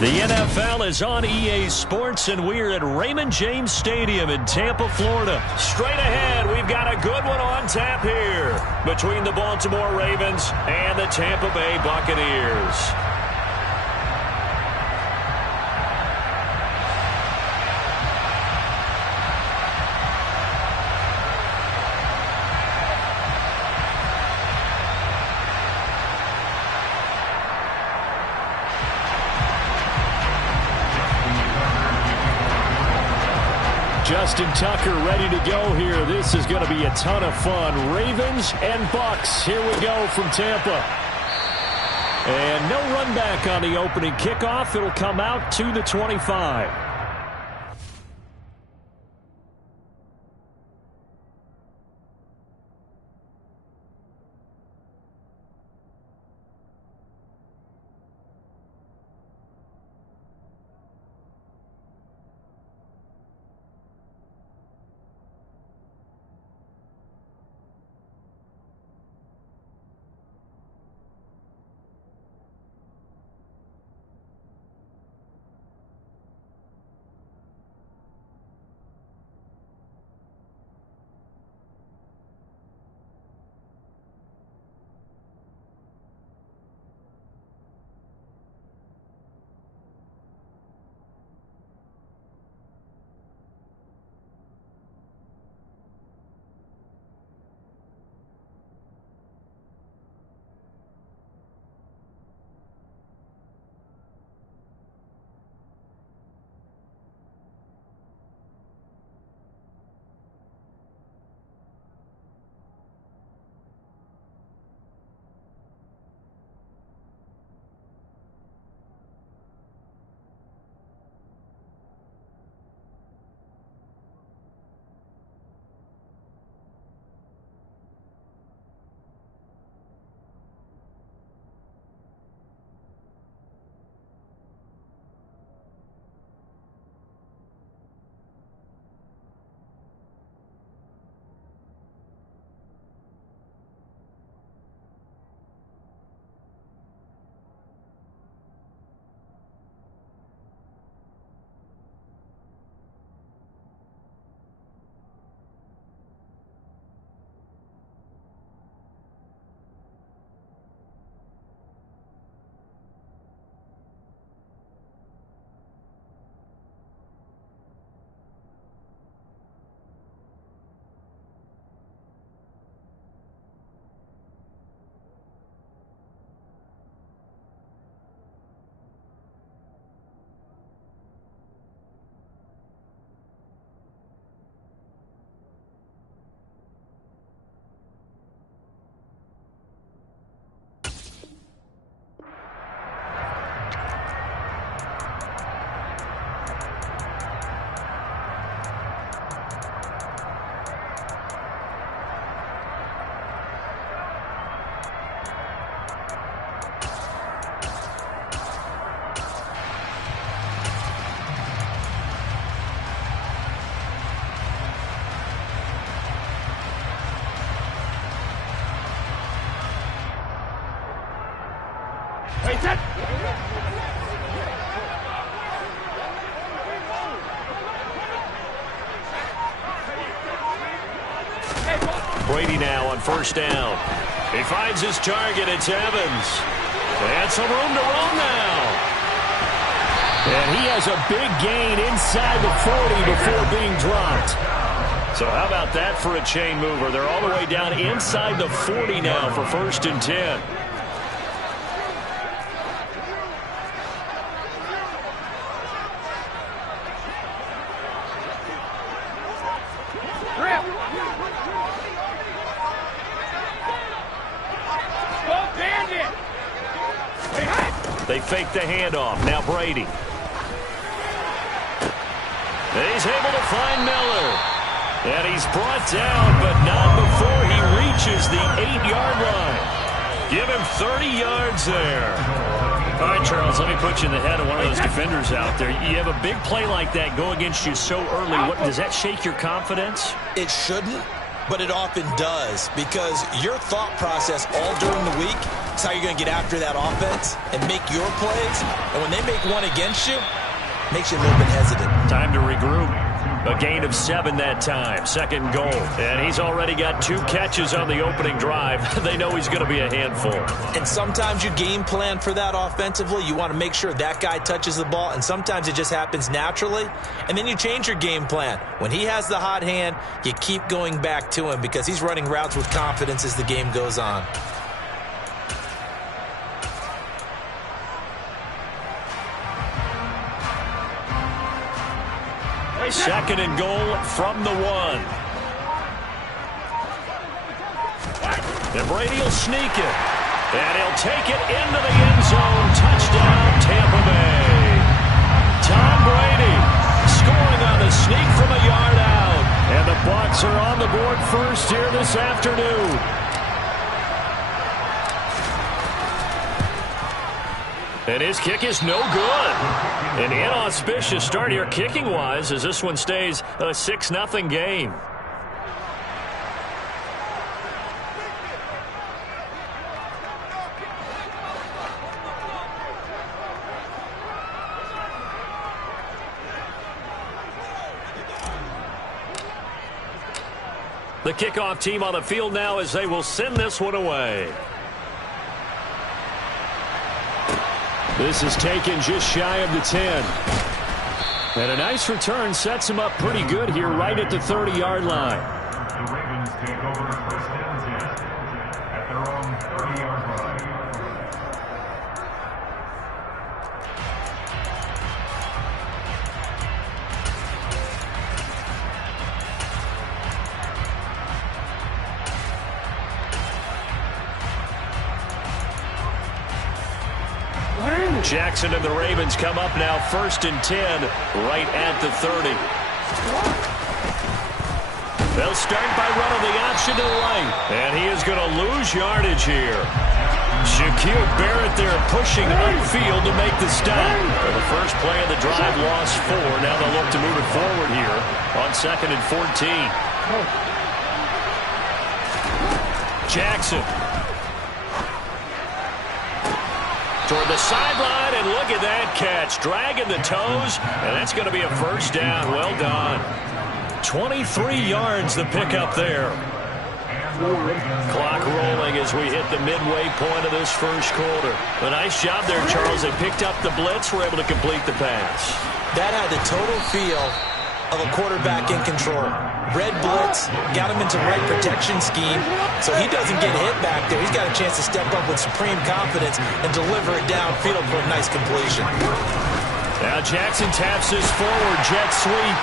The NFL is on EA Sports, and we're at Raymond James Stadium in Tampa, Florida. Straight ahead, we've got a good one on tap here between the Baltimore Ravens and the Tampa Bay Buccaneers. Justin Tucker ready to go here. This is going to be a ton of fun. Ravens and Bucks. Here we go from Tampa. And no run back on the opening kickoff. It'll come out to the 25. Brady now on first down. He finds his target. It's Evans. And some room to run now. And he has a big gain inside the 40 before being dropped. So how about that for a chain mover? They're all the way down inside the 40 now for 1st and 10. They fake the handoff. Now Brady. And he's able to find Miller. And he's brought down, but not before he reaches the 8-yard line. Give him 30 yards there. All right, Charles, let me put you in the head of one of those defenders out there. You have a big play like that go against you so early. Does that shake your confidence? It shouldn't. But it often does, because your thought process all during the week is how you're going to get after that offense and make your plays. And when they make one against you, it makes you a little bit hesitant. Time to regroup. A gain of 7 that time. Second goal. And he's already got 2 catches on the opening drive. They know he's going to be a handful. And sometimes you game plan for that offensively. You want to make sure that guy touches the ball. And sometimes it just happens naturally. And then you change your game plan. When he has the hot hand, you keep going back to him because he's running routes with confidence as the game goes on. Second and goal from the 1. And Brady will sneak it. And he'll take it into the end zone. Touchdown, Tampa Bay. Tom Brady scoring on the sneak from a yard out. And the Bucs are on the board first here this afternoon. And his kick is no good. An inauspicious start here kicking-wise as this one stays a 6-0 game. The kickoff team on the field now as they will send this one away. This is taken just shy of the 10. And a nice return sets him up pretty good here right at the 30-yard line. The Ravens take over first and 10 at their own 30-yard line. Jackson and the Ravens come up now first and 10 right at the 30. They'll start by running the option to the right. And he is going to lose yardage here. Shaquille Barrett there pushing upfield to make the stop. For the first play of the drive, lost 4. Now they'll look to move it forward here on second and 14. Jackson. Toward the sideline, and look at that catch. Dragging the toes, and that's going to be a first down. Well done. 23 yards the pickup there. Clock rolling as we hit the midway point of this first quarter. A nice job there, Charles. They picked up the blitz, were able to complete the pass. That had the total feel of a quarterback in control. Red blitz, got him into the right protection scheme, so he doesn't get hit back there. He's got a chance to step up with supreme confidence and deliver it downfield for a nice completion. Now Jackson taps this forward jet sweep,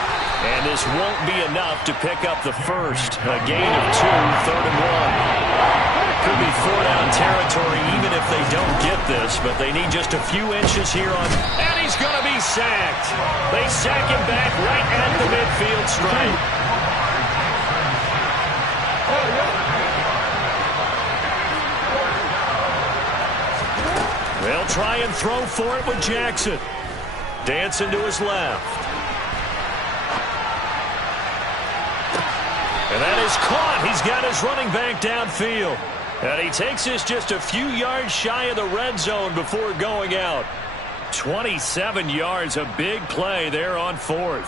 and this won't be enough to pick up the first. A gain of 2, third and 1. Could be 4-down territory even if they don't get this, but they need just a few inches here on, and he's going to be sacked. They sack him back right at the midfield stripe. They'll try and throw for it with Jackson. Dancing to his left. And that is caught. He's got his running back downfield. And he takes this just a few yards shy of the red zone before going out. 27 yards, a big play there on 4th.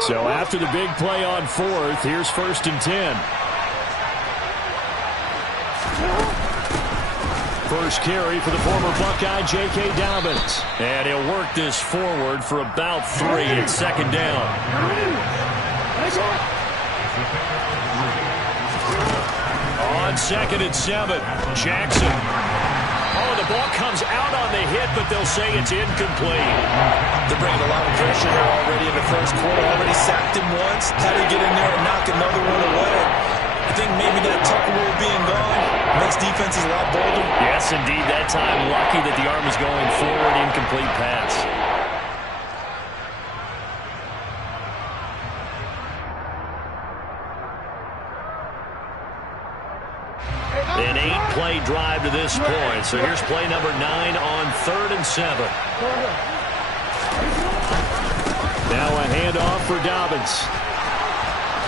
So after the big play on 4th, here's first and 10. First carry for the former Buckeye, J.K. Dobbins. And he'll work this forward for about 3 at second down. On second and 7, Jackson. Oh, the ball comes out on the hit, but they'll say it's incomplete. They're bringing a lot of pressure here already in the first quarter. Already sacked him once. Had to get in there and knock another one away. I think maybe that tucker rule being gone makes defenses a lot bolder. Yes, indeed. That time, lucky that the arm is going forward. Incomplete pass. drive to this point. So here's play number 9 on 3rd and 7. Now a handoff for Dobbins.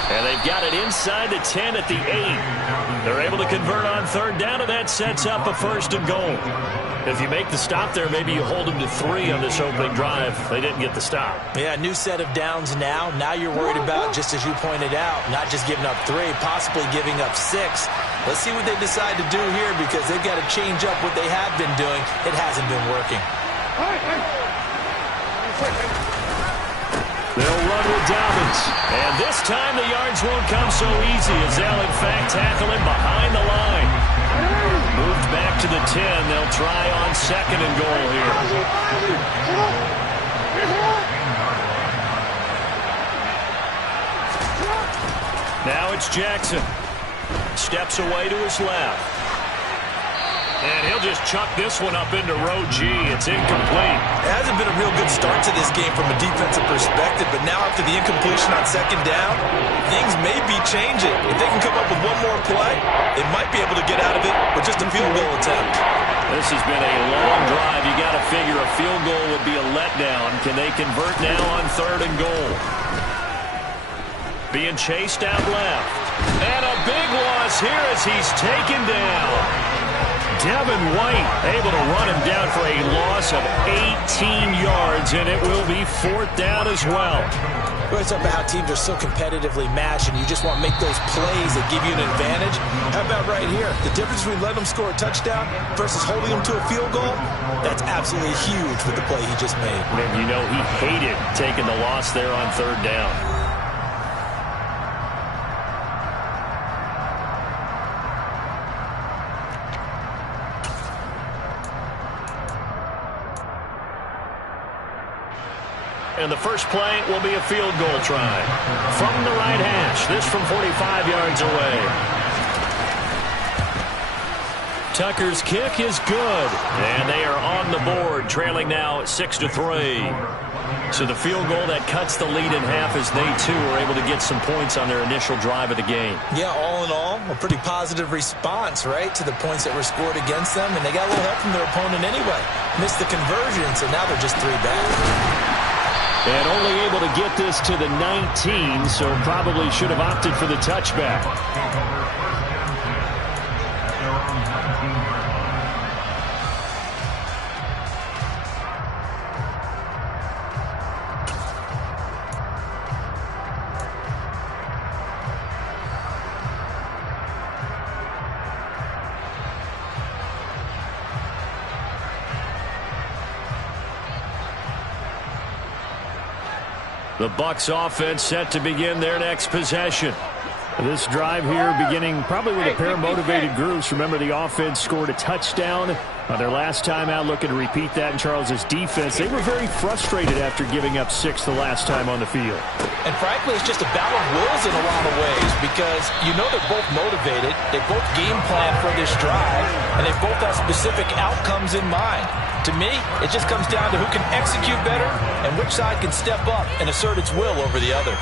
And they've got it inside the 10 at the 8. They're able to convert on 3rd down, and that sets up a 1st and goal. If you make the stop there, maybe you hold them to 3 on this opening drive. They didn't get the stop. Yeah, new set of downs now. Now you're worried about, just as you pointed out, not just giving up 3, possibly giving up 6. Let's see what they decide to do here, because they've got to change up what they have been doing. It hasn't been working. They'll run with Dobbins. And this time the yards won't come so easy, as they'll, in fact, tackle him behind the line. Moved back to the 10. They'll try on 2nd and goal here. Now it's Jackson. Steps away to his left. And he'll just chuck this one up into row G. It's incomplete. It hasn't been a real good start to this game from a defensive perspective, but now after the incompletion on 2nd down, things may be changing. If they can come up with one more play, they might be able to get out of it with just a field goal attempt. This has been a long drive. You got to figure a field goal would be a letdown. Can they convert now on 3rd and goal? Being chased out left. And a big loss here as he's taken down. Devin White able to run him down for a loss of 18 yards, and it will be 4th down as well. Well, it's about how teams are so competitively matched, and you just want to make those plays that give you an advantage. How about right here? The difference between letting them score a touchdown versus holding them to a field goal, that's absolutely huge with the play he just made. And you know he hated taking the loss there on 3rd down. And the first play will be a field goal try. From the right hash. This from 45 yards away. Tucker's kick is good. And they are on the board, trailing now 6-3. So the field goal that cuts the lead in half as they, too, are able to get some points on their initial drive of the game. Yeah, all in all, a pretty positive response, right, to the points that were scored against them. And they got a little help from their opponent anyway. Missed the conversion, so now they're just 3 back. And only able to get this to the 19, so probably should have opted for the touchback. The Bucs offense set to begin their next possession. This drive here beginning probably with a pair of motivated groups. Remember, the offense scored a touchdown on their last time out, looking to repeat that in Charles's defense. They were very frustrated after giving up 6 the last time on the field. And frankly, it's just a battle of wills in a lot of ways, because you know they're both motivated, they both game plan for this drive, and they both have specific outcomes in mind. To me, it just comes down to who can execute better and which side can step up and assert its will over the other.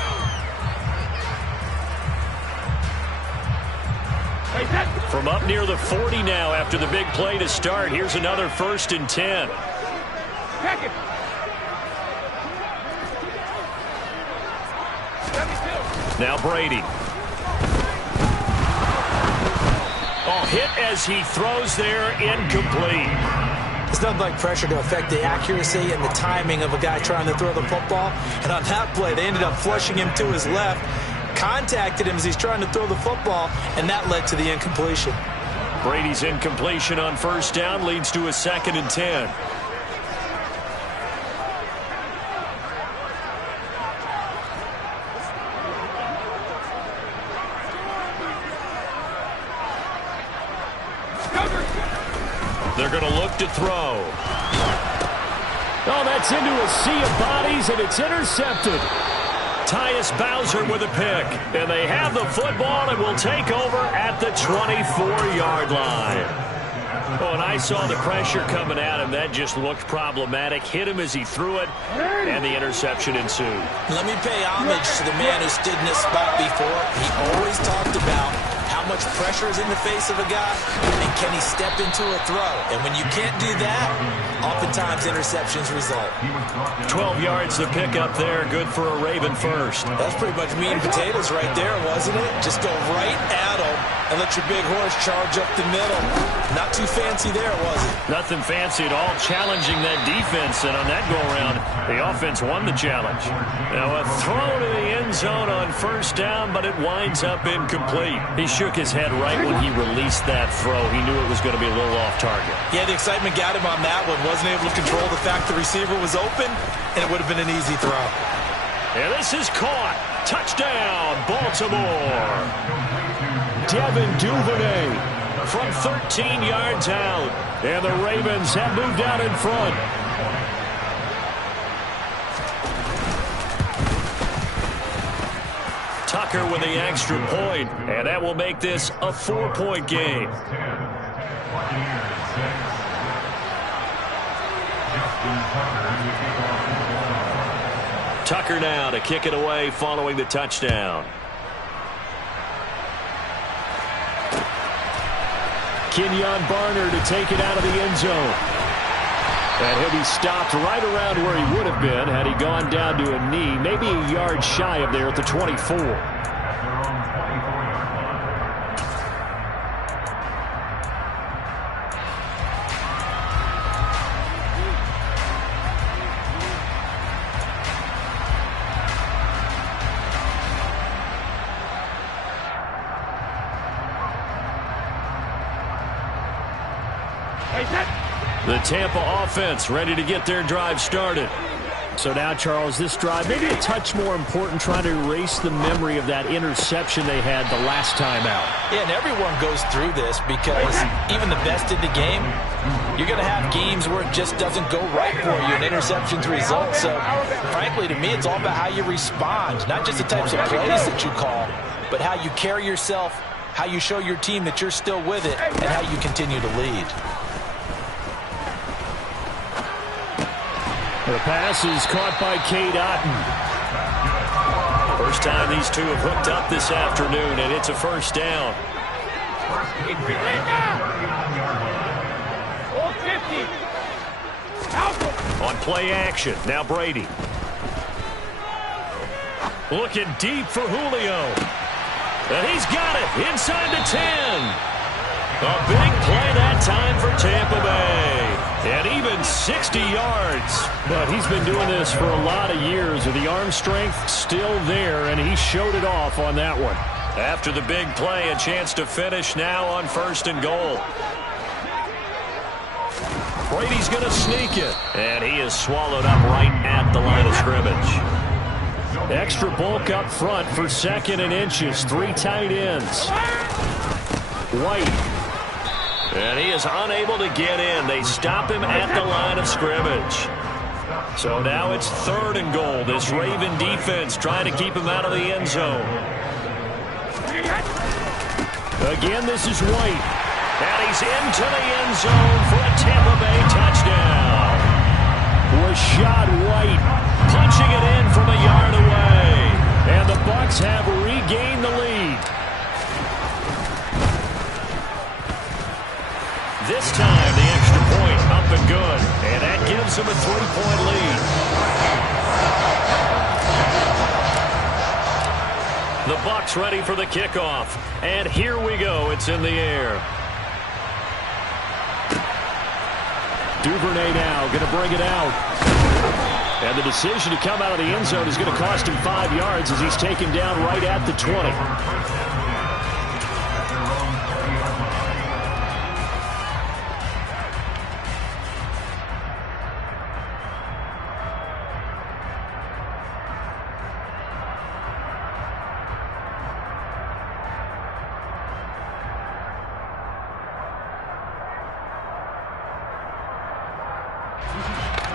From up near the 40 now after the big play to start, here's another 1st and 10. Now Brady. Oh, hit as he throws there, incomplete. It's nothing like pressure to affect the accuracy and the timing of a guy trying to throw the football. And on that play, they ended up flushing him to his left, contacted him as he's trying to throw the football, and that led to the incompletion. Brady's incompletion on 1st down leads to a 2nd and 10. They're going to look to throw. Oh, that's into a sea of bodies, and it's intercepted. Tyus Bowser with a pick. And they have the football and will take over at the 24-yard line. Oh, and I saw the pressure coming at him. That just looked problematic. Hit him as he threw it, and the interception ensued. Let me pay homage to the man who stood in this spot before. He always talked about How much pressure is in the face of a guy, and can he step into a throw? And when you can't do that, oftentimes interceptions result. 12 yards to pick up there. Good for a Raven first. That's pretty much meat and potatoes right there, wasn't it? Just go right at him and let your big horse charge up the middle. Not too fancy there, was it? Nothing fancy at all, challenging that defense. And on that go-around, the offense won the challenge. Now a throw to the end zone on first down, but it winds up incomplete. He shook his head right when he released that throw. He knew it was going to be a little off target. Yeah, the excitement got him on that one. Wasn't able to control the fact the receiver was open, and it would have been an easy throw. And this is caught. Touchdown, Baltimore. Devin Duvernay from 13 yards out. And the Ravens have moved out in front. Tucker with the extra point, and that will make this a 4-point game. Tucker now to kick it away following the touchdown. Kenyon Barner to take it out of the end zone. And he'll be stopped right around where he would have been had he gone down to a knee, maybe a yard shy of there at the 24. The Tampa offense ready to get their drive started. So now, Charles, this drive maybe a touch more important, trying to erase the memory of that interception they had the last time out. Yeah, and everyone goes through this because even the best in the game, you're going to have games where it just doesn't go right for you, and interceptions result. So, frankly, to me, it's all about how you respond, not just the types of plays that you call, but how you carry yourself, how you show your team that you're still with it, and how you continue to lead. The pass is caught by Cade Otton. First time these two have hooked up this afternoon, and it's a first down. On play action, now Brady. Looking deep for Julio. And he's got it inside the 10. A big play that time for Tampa Bay. And even 60 yards. But he's been doing this for a lot of years with the arm strength still there, and he showed it off on that one. After the big play, a chance to finish now on 1st and goal. Brady's going to sneak it. And he is swallowed up right at the line of scrimmage. Extra bulk up front for 2nd and inches. 3 tight ends. White. And he is unable to get in. They stop him at the line of scrimmage. So now it's 3rd and goal. This Raven defense trying to keep him out of the end zone. Again, this is White. And he's into the end zone for a Tampa Bay touchdown. Rashad White punching it in from a yard away. And the Bucs have regained the lead. This time, the extra point up and good. And that gives them a 3-point lead. The Bucs ready for the kickoff. And here we go. It's in the air. Duvernay now going to bring it out. And the decision to come out of the end zone is going to cost him 5 yards as he's taken down right at the 20.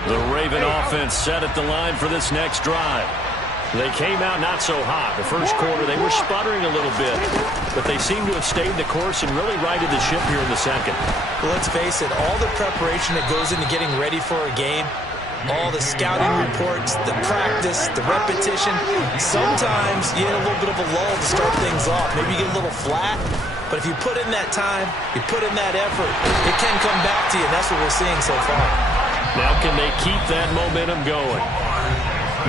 The Raven offense set at the line for this next drive. They came out not so hot. The first quarter, they were sputtering a little bit, but they seem to have stayed the course and really righted the ship here in the second. Well, let's face it, all the preparation that goes into getting ready for a game, all the scouting reports, the practice, the repetition. Sometimes you get a little bit of a lull to start things off. Maybe you get a little flat, but if you put in that time, you put in that effort, it can come back to you, and that's what we're seeing so far. Now can they keep that momentum going?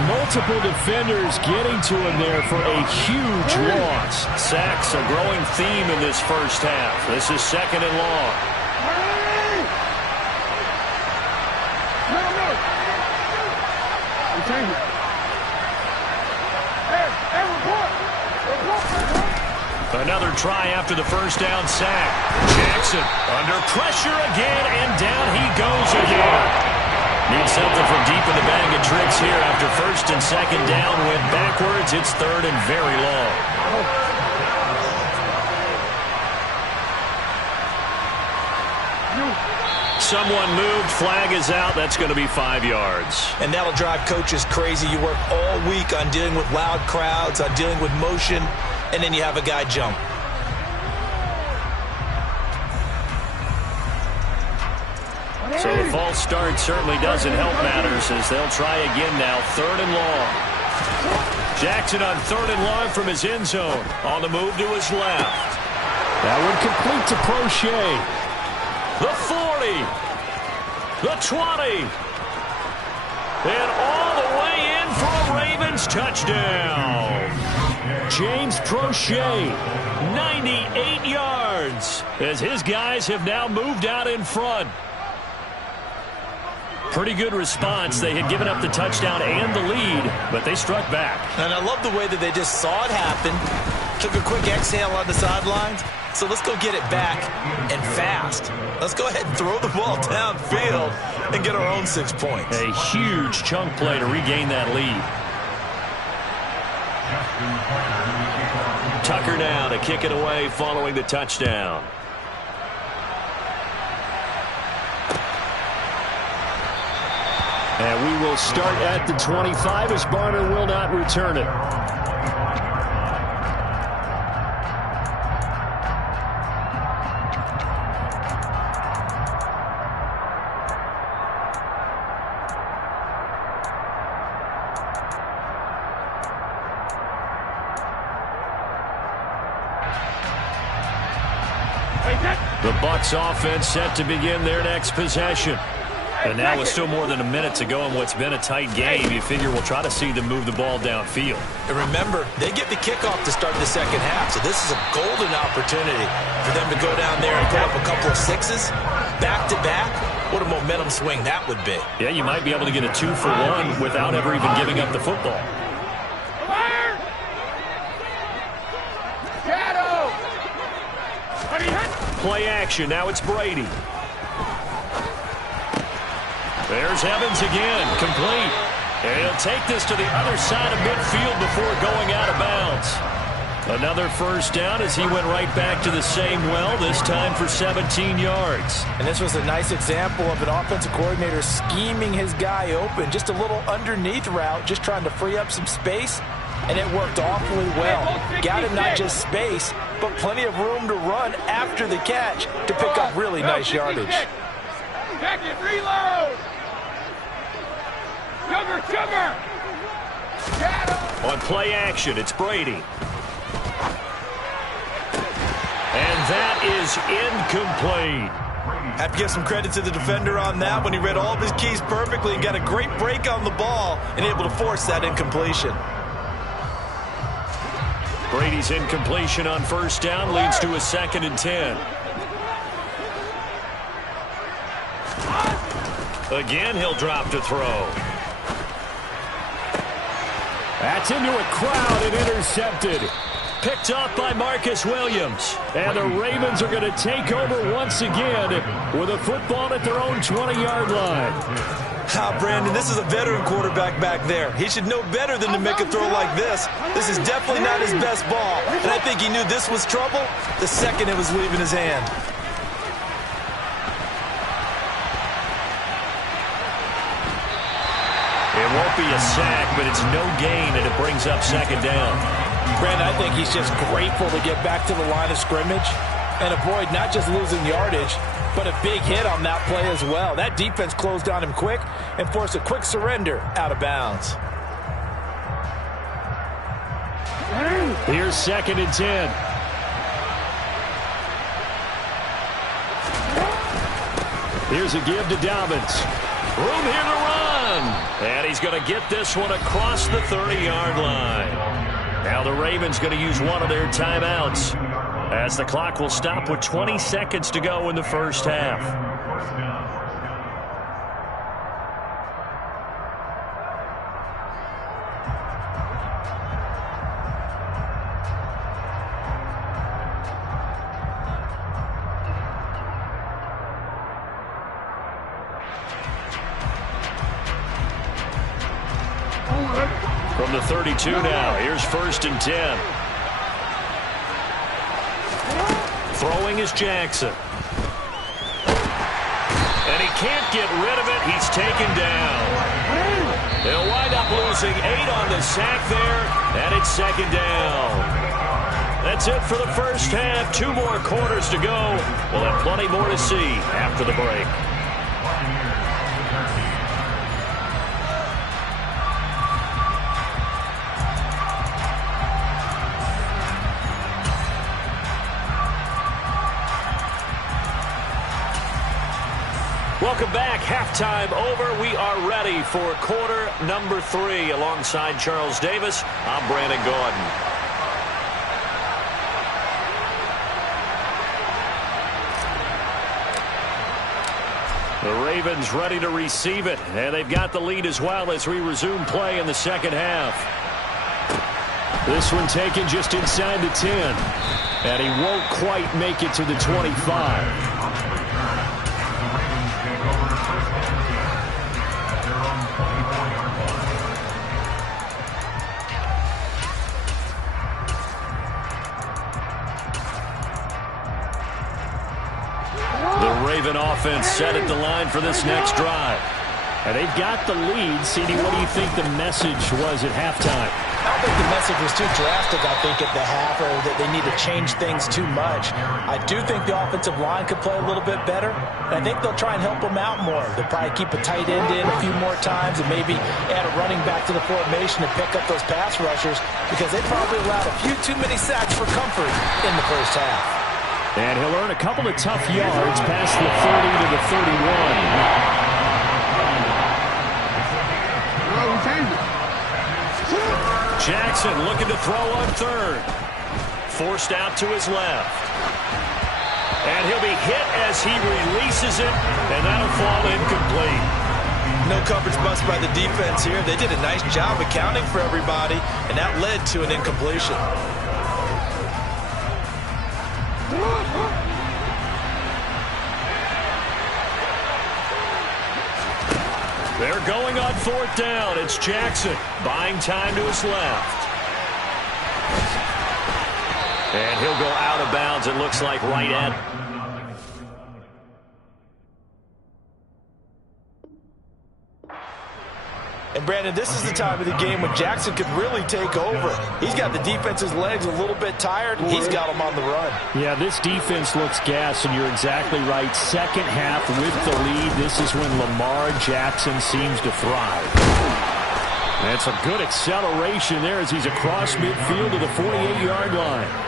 Multiple defenders getting to him there for a huge loss. Sacks a growing theme in this first half. This is 2nd and long. Another try after the first down sack. Jackson under pressure again, and down he goes again. Needs something from deep in the bag of tricks here after 1st and 2nd down. Went backwards. It's 3rd and very long. Someone moved. Flag is out. That's going to be 5 yards. And that'll drive coaches crazy. You work all week on dealing with loud crowds, on dealing with motion, and then you have a guy jump. So the false start certainly doesn't help matters as they'll try again now. 3rd and long. Jackson on 3rd and long from his end zone. On the move to his left. That one complete to Prochet. The 40. The 20. And all the way in for a Ravens touchdown. James Prochet, 98 yards, as his guys have now moved out in front. Pretty good response. They had given up the touchdown and the lead, but they struck back. And I love the way that they just saw it happen, took a quick exhale on the sidelines. So let's go get it back and fast. Let's go ahead and throw the ball downfield and get our own 6 points. A huge chunk play to regain that lead. Tucker now to kick it away following the touchdown. And we will start at the 25 as Barner will not return it. The Bucs offense set to begin their next possession. And now with still more than a minute to go in what's been a tight game, you figure we'll try to see them move the ball downfield. And remember, they get the kickoff to start the second half, so this is a golden opportunity for them to go down there and put up a couple of sixes back-to-back. What a momentum swing that would be. Yeah, you might be able to get a 2-for-1 without ever even giving up the football. Play action. Now it's Brady. There's Evans again. Complete. And he'll take this to the other side of midfield before going out of bounds. Another first down as he went right back to the same well, this time for 17 yards. And this was a nice example of an offensive coordinator scheming his guy open. Just a little underneath route, just trying to free up some space. And it worked awfully well. Got him not just space, but plenty of room to run after the catch to pick up really nice yardage. Check it, reload! Sugar! On play action, it's Brady. And that is incomplete. Have to give some credit to the defender on that when he read all of his keys perfectly and got a great break on the ball and able to force that incompletion. Brady's incompletion on first down leads to a 2nd and 10. Again, he'll drop to throw. That's into a crowd and intercepted. Picked off by Marcus Williams. And the Ravens are going to take over once again with a football at their own 20-yard line. Brandon, this is a veteran quarterback back there. He should know better than to make a throw like this. This is definitely not his best ball. And I think he knew this was trouble the second it was leaving his hand. It won't be a sack, but it's no gain, and it brings up 2nd down. Brandon, I think he's just grateful to get back to the line of scrimmage and avoid not just losing yardage, but a big hit on that play as well. That defense closed on him quick and forced a quick surrender out of bounds. Here's 2nd and 10. Here's a give to Dobbins. Room here to run. And he's going to get this one across the 30-yard line. Now the Ravens going to use one of their timeouts, as the clock will stop with 20 seconds to go in the first half. From the 32 now, here's 1st and 10. Throwing is Jackson. And he can't get rid of it. He's taken down. They'll wind up losing 8 on the sack there, and it's 2nd down. That's it for the first half. 2 more quarters to go. We'll have plenty more to see after the break. Welcome back. Halftime over. We are ready for quarter number 3. Alongside Charles Davis, I'm Brandon Gaudin. The Ravens ready to receive it, and they've got the lead as well as we resume play in the second half. This one taken just inside the 10, and he won't quite make it to the 25. Raven offense set at the line for this next drive. And they've got the lead. CD, what do you think the message was at halftime? I don't think the message was too drastic, I think, at the half, or that they need to change things too much. I do think the offensive line could play a little bit better, and I think they'll try and help them out more. They'll probably keep a tight end in a few more times and maybe add a running back to the formation to pick up those pass rushers, because they probably allowed a few too many sacks for comfort in the first half. And he'll earn a couple of tough yards past the 30 to the 31. Jackson looking to throw on 3rd. Forced out to his left. And he'll be hit as he releases it, and that'll fall incomplete. No coverage bust by the defense here. They did a nice job accounting for everybody, and that led to an incompletion. They're going on 4th down. It's Jackson buying time to his left. And he'll go out of bounds, it looks like, right at. And, Brandon, this is the time of the game when Jackson could really take over. He's got the defense's legs a little bit tired. He's got them on the run. Yeah, this defense looks gassed, and you're exactly right. Second half with the lead, this is when Lamar Jackson seems to thrive. That's a good acceleration there as he's across midfield to the 48-yard line.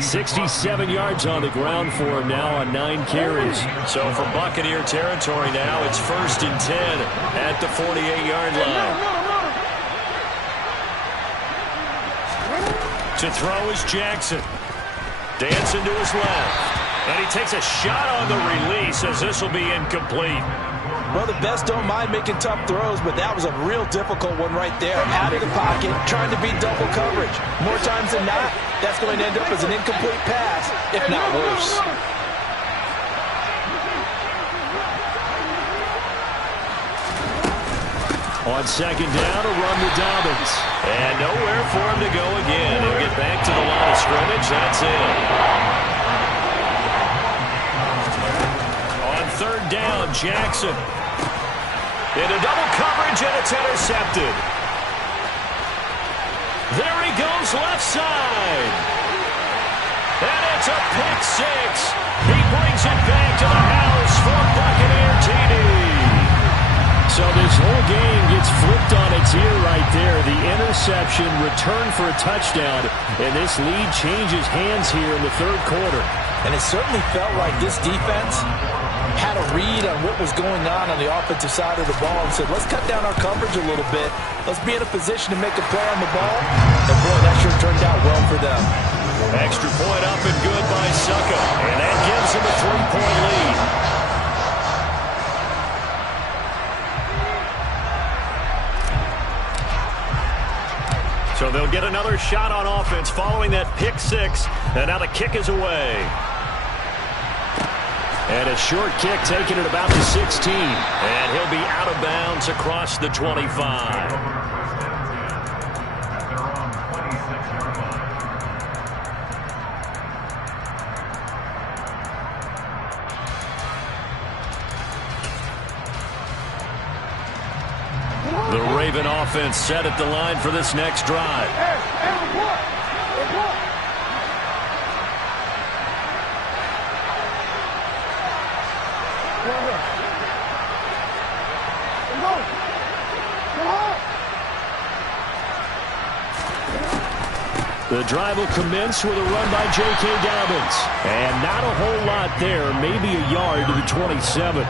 67 yards on the ground for him now on 9 carries. So for Buccaneer territory now, it's 1st and 10 at the 48-yard line. To throw is Jackson. Dancing to his left. And he takes a shot on the release as this will be incomplete. Well, the best don't mind making tough throws, but that was a real difficult one right there. Out of the pocket, trying to beat double coverage. More times than not, that's going to end up as an incomplete pass, if not worse. On 2nd down, a run to Dobbins. And nowhere for him to go again. He'll get back to the line of scrimmage. That's it. On 3rd down, Jackson. Into double coverage, and it's intercepted. There he goes, left side. And it's a pick 6. He brings it back to the house. So this whole game gets flipped on its ear right there. The interception, return for a touchdown, and this lead changes hands here in the third quarter. And it certainly felt like this defense had a read on what was going on the offensive side of the ball and said, let's cut down our coverage a little bit. Let's be in a position to make a play on the ball. And, boy, that sure turned out well for them. Extra point up and good by Succa, and that gives him a 3-point lead. So they'll get another shot on offense following that pick six. And now the kick is away. And a short kick taken at about the 16. And he'll be out of bounds across the 25. The Raven offense set at the line for this next drive. The drive will commence with a run by J.K. Dobbins. And not a whole lot there, maybe a yard to the 27.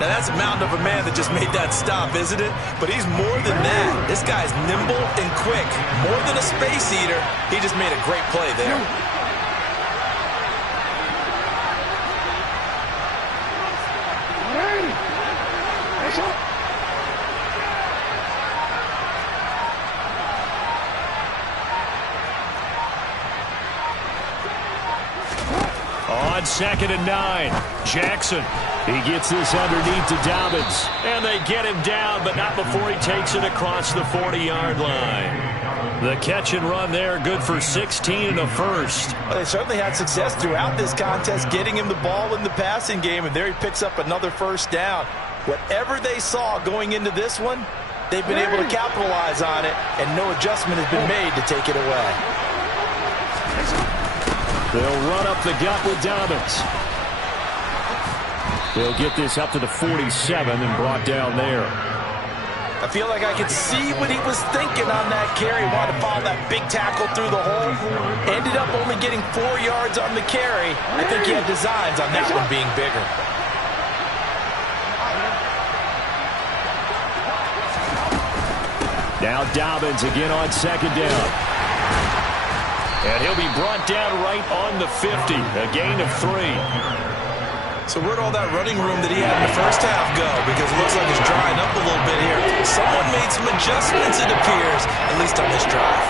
Now, that's a mountain of a man that just made that stop, isn't it? But he's more than that. This guy's nimble and quick. More than a space eater. He just made a great play there. On 2nd and 9, Jackson. He gets this underneath to Dobbins. And they get him down, but not before he takes it across the 40-yard line. The catch and run there, good for 16 and a first. Well, they certainly had success throughout this contest, getting him the ball in the passing game, and there he picks up another first down. Whatever they saw going into this one, they've been able to capitalize on it, and no adjustment has been made to take it away. They'll run up the gut with Dobbins. They'll get this up to the 47 and brought down there. I feel like I could see what he was thinking on that carry. Wanted to follow that big tackle through the hole. Ended up only getting 4 yards on the carry. I think he had designs on that one being bigger. Now Dobbins again on 2nd down. And he'll be brought down right on the 50. A gain of 3. So where'd all that running room that he had in the first half go? Because it looks like it's drying up a little bit here. Someone made some adjustments, it appears, at least on this drive.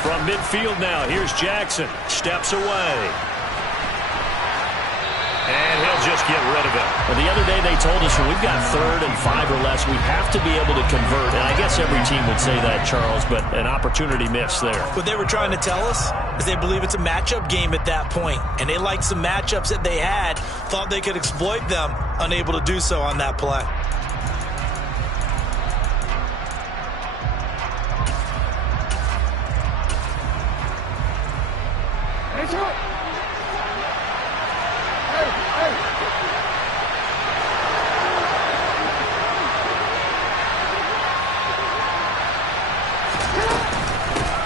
From midfield now, here's Jackson. Steps away. And he'll just get rid of it. Well, the other day they told us when we've got 3rd and 5 or less, we have to be able to convert. And I guess every team would say that, Charles, but an opportunity missed there. What they were trying to tell us is they believe it's a matchup game at that point. And they liked some matchups that they had, thought they could exploit them, unable to do so on that play.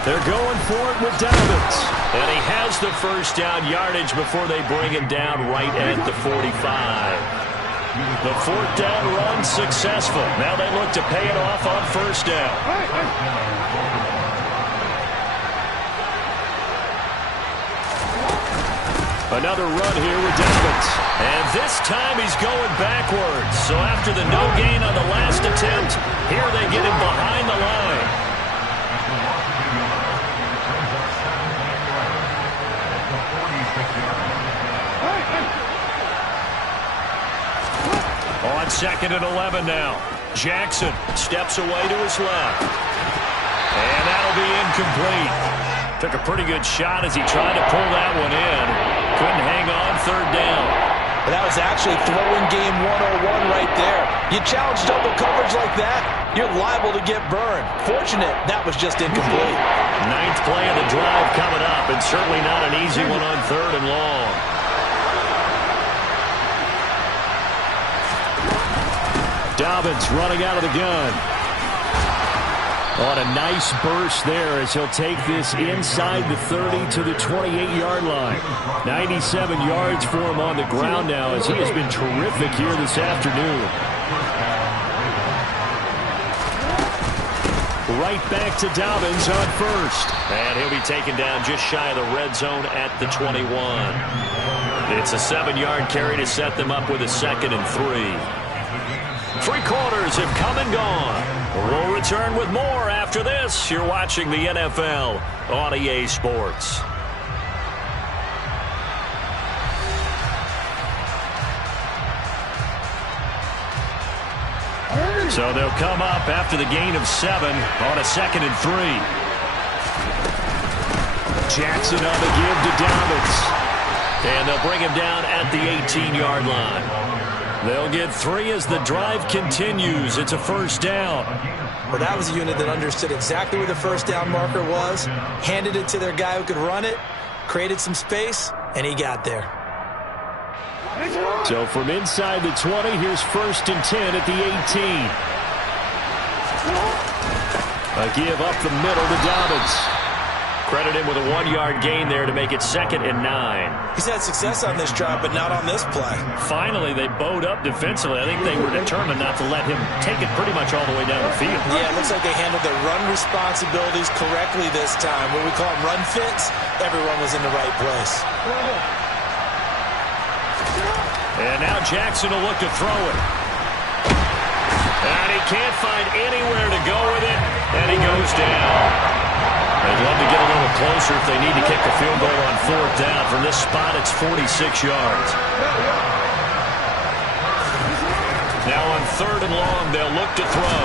They're going for it with Dobbins. And he has the first down yardage before they bring him down right at the 45. The 4th down run successful. Now they look to pay it off on 1st down. Another run here with Dobbins. And this time he's going backwards. So after the no gain on the last attempt, here they get him behind the line. On 2nd and 11 now. Jackson steps away to his left. And that'll be incomplete. Took a pretty good shot as he tried to pull that one in. Couldn't hang on 3rd down. But that was actually throwing game 101 right there. You challenge double coverage like that, you're liable to get burned. Fortunate, that was just incomplete. Ninth play of the drive coming up, and certainly not an easy one on 3rd and long. Dobbins running out of the gun. On a nice burst there as he'll take this inside the 30 to the 28-yard line. 97 yards for him on the ground now as he has been terrific here this afternoon. Right back to Dobbins on 1st. And he'll be taken down just shy of the red zone at the 21. It's a 7-yard carry to set them up with a 2nd and 3. 3 quarters have come and gone. We'll return with more after this. You're watching the NFL on EA Sports. So they'll come up after the gain of 7 on a 2nd and 3. Jackson on the give to Dobbins. And they'll bring him down at the 18-yard line. They'll get 3 as the drive continues. It's a 1st down. Well, that was a unit that understood exactly where the 1st down marker was, handed it to their guy who could run it, created some space, and he got there. So from inside the 20, here's 1st and 10 at the 18. A give up the middle to Dobbins. Credit him with a 1-yard gain there to make it 2nd and 9. He's had success on this drive, but not on this play. Finally, they bowed up defensively. I think they were determined not to let him take it pretty much all the way down the field. Yeah, it looks like they handled their run responsibilities correctly this time. What we call them run fits, everyone was in the right place. And now Jackson will look to throw it. And he can't find anywhere to go with it, and he goes down. They'd love to get a little closer if they need to kick the field goal on 4th down. From this spot, it's 46 yards. Now on 3rd and long, they'll look to throw.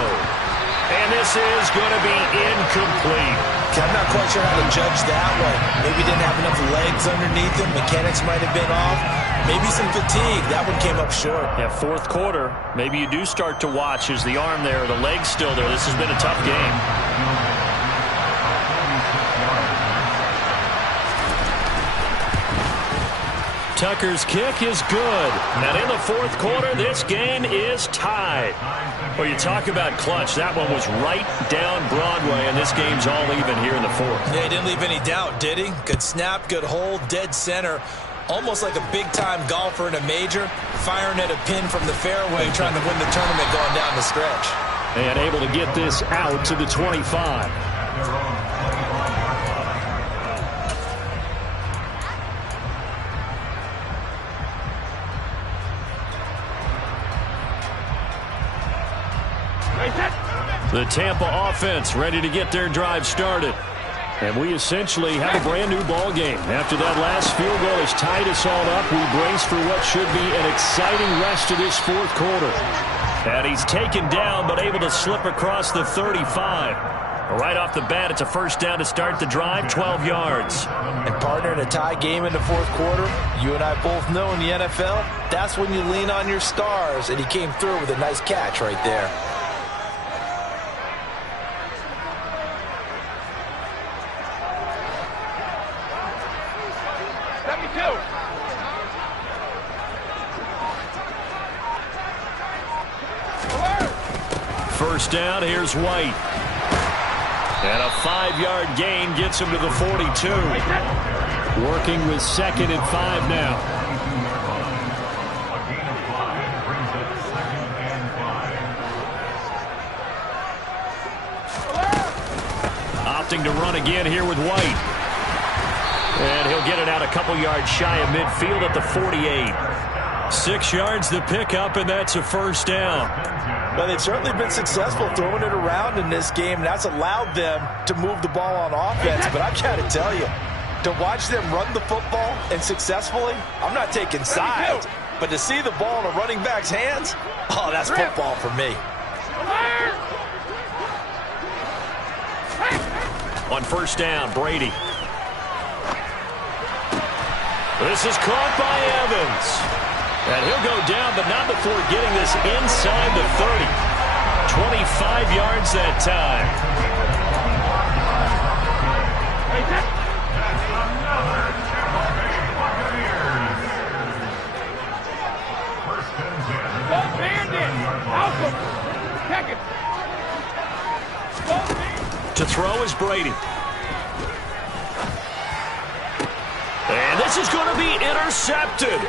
And this is going to be incomplete. Okay, I'm not quite sure how to judge that one. Maybe didn't have enough legs underneath him. Mechanics might have been off. Maybe some fatigue. That one came up short. Yeah, 4th quarter. Maybe you do start to watch as the arm there, the leg's still there. This has been a tough game. Tucker's kick is good. And in the 4th quarter, this game is tied. Well, you talk about clutch. That one was right down Broadway, and this game's all even here in the 4th. Yeah, he didn't leave any doubt, did he? Good snap, good hold, dead center. Almost like a big-time golfer in a major, firing at a pin from the fairway, trying to win the tournament going down the stretch. And able to get this out to the 25. The Tampa offense ready to get their drive started. And we essentially have a brand new ball game. After that last field goal has tied us all up, we brace for what should be an exciting rest of this 4th quarter. And he's taken down but able to slip across the 35. Right off the bat, it's a 1st down to start the drive, 12 yards. And partner, in a tie game in the 4th quarter, you and I both know in the NFL, that's when you lean on your stars. And he came through with a nice catch right there. First down, here's White. And a 5-yard gain gets him to the 42. Working with 2nd and 5 now. A gain of 5 brings up 2nd and 5. Opting to run again here with White. And he'll get it out a couple yards shy of midfield at the 48. 6 yards the pickup, and that's a 1st down. Well, they've certainly been successful throwing it around in this game, and that's allowed them to move the ball on offense. But I've got to tell you, to watch them run the football and successfully, I'm not taking sides, but to see the ball in a running back's hands, oh, that's football for me. On 1st down, Brady. This is caught by Evans. And he'll go down, but not before getting this inside the 30. 25 yards that time. To throw is Brady. And this is going to be intercepted.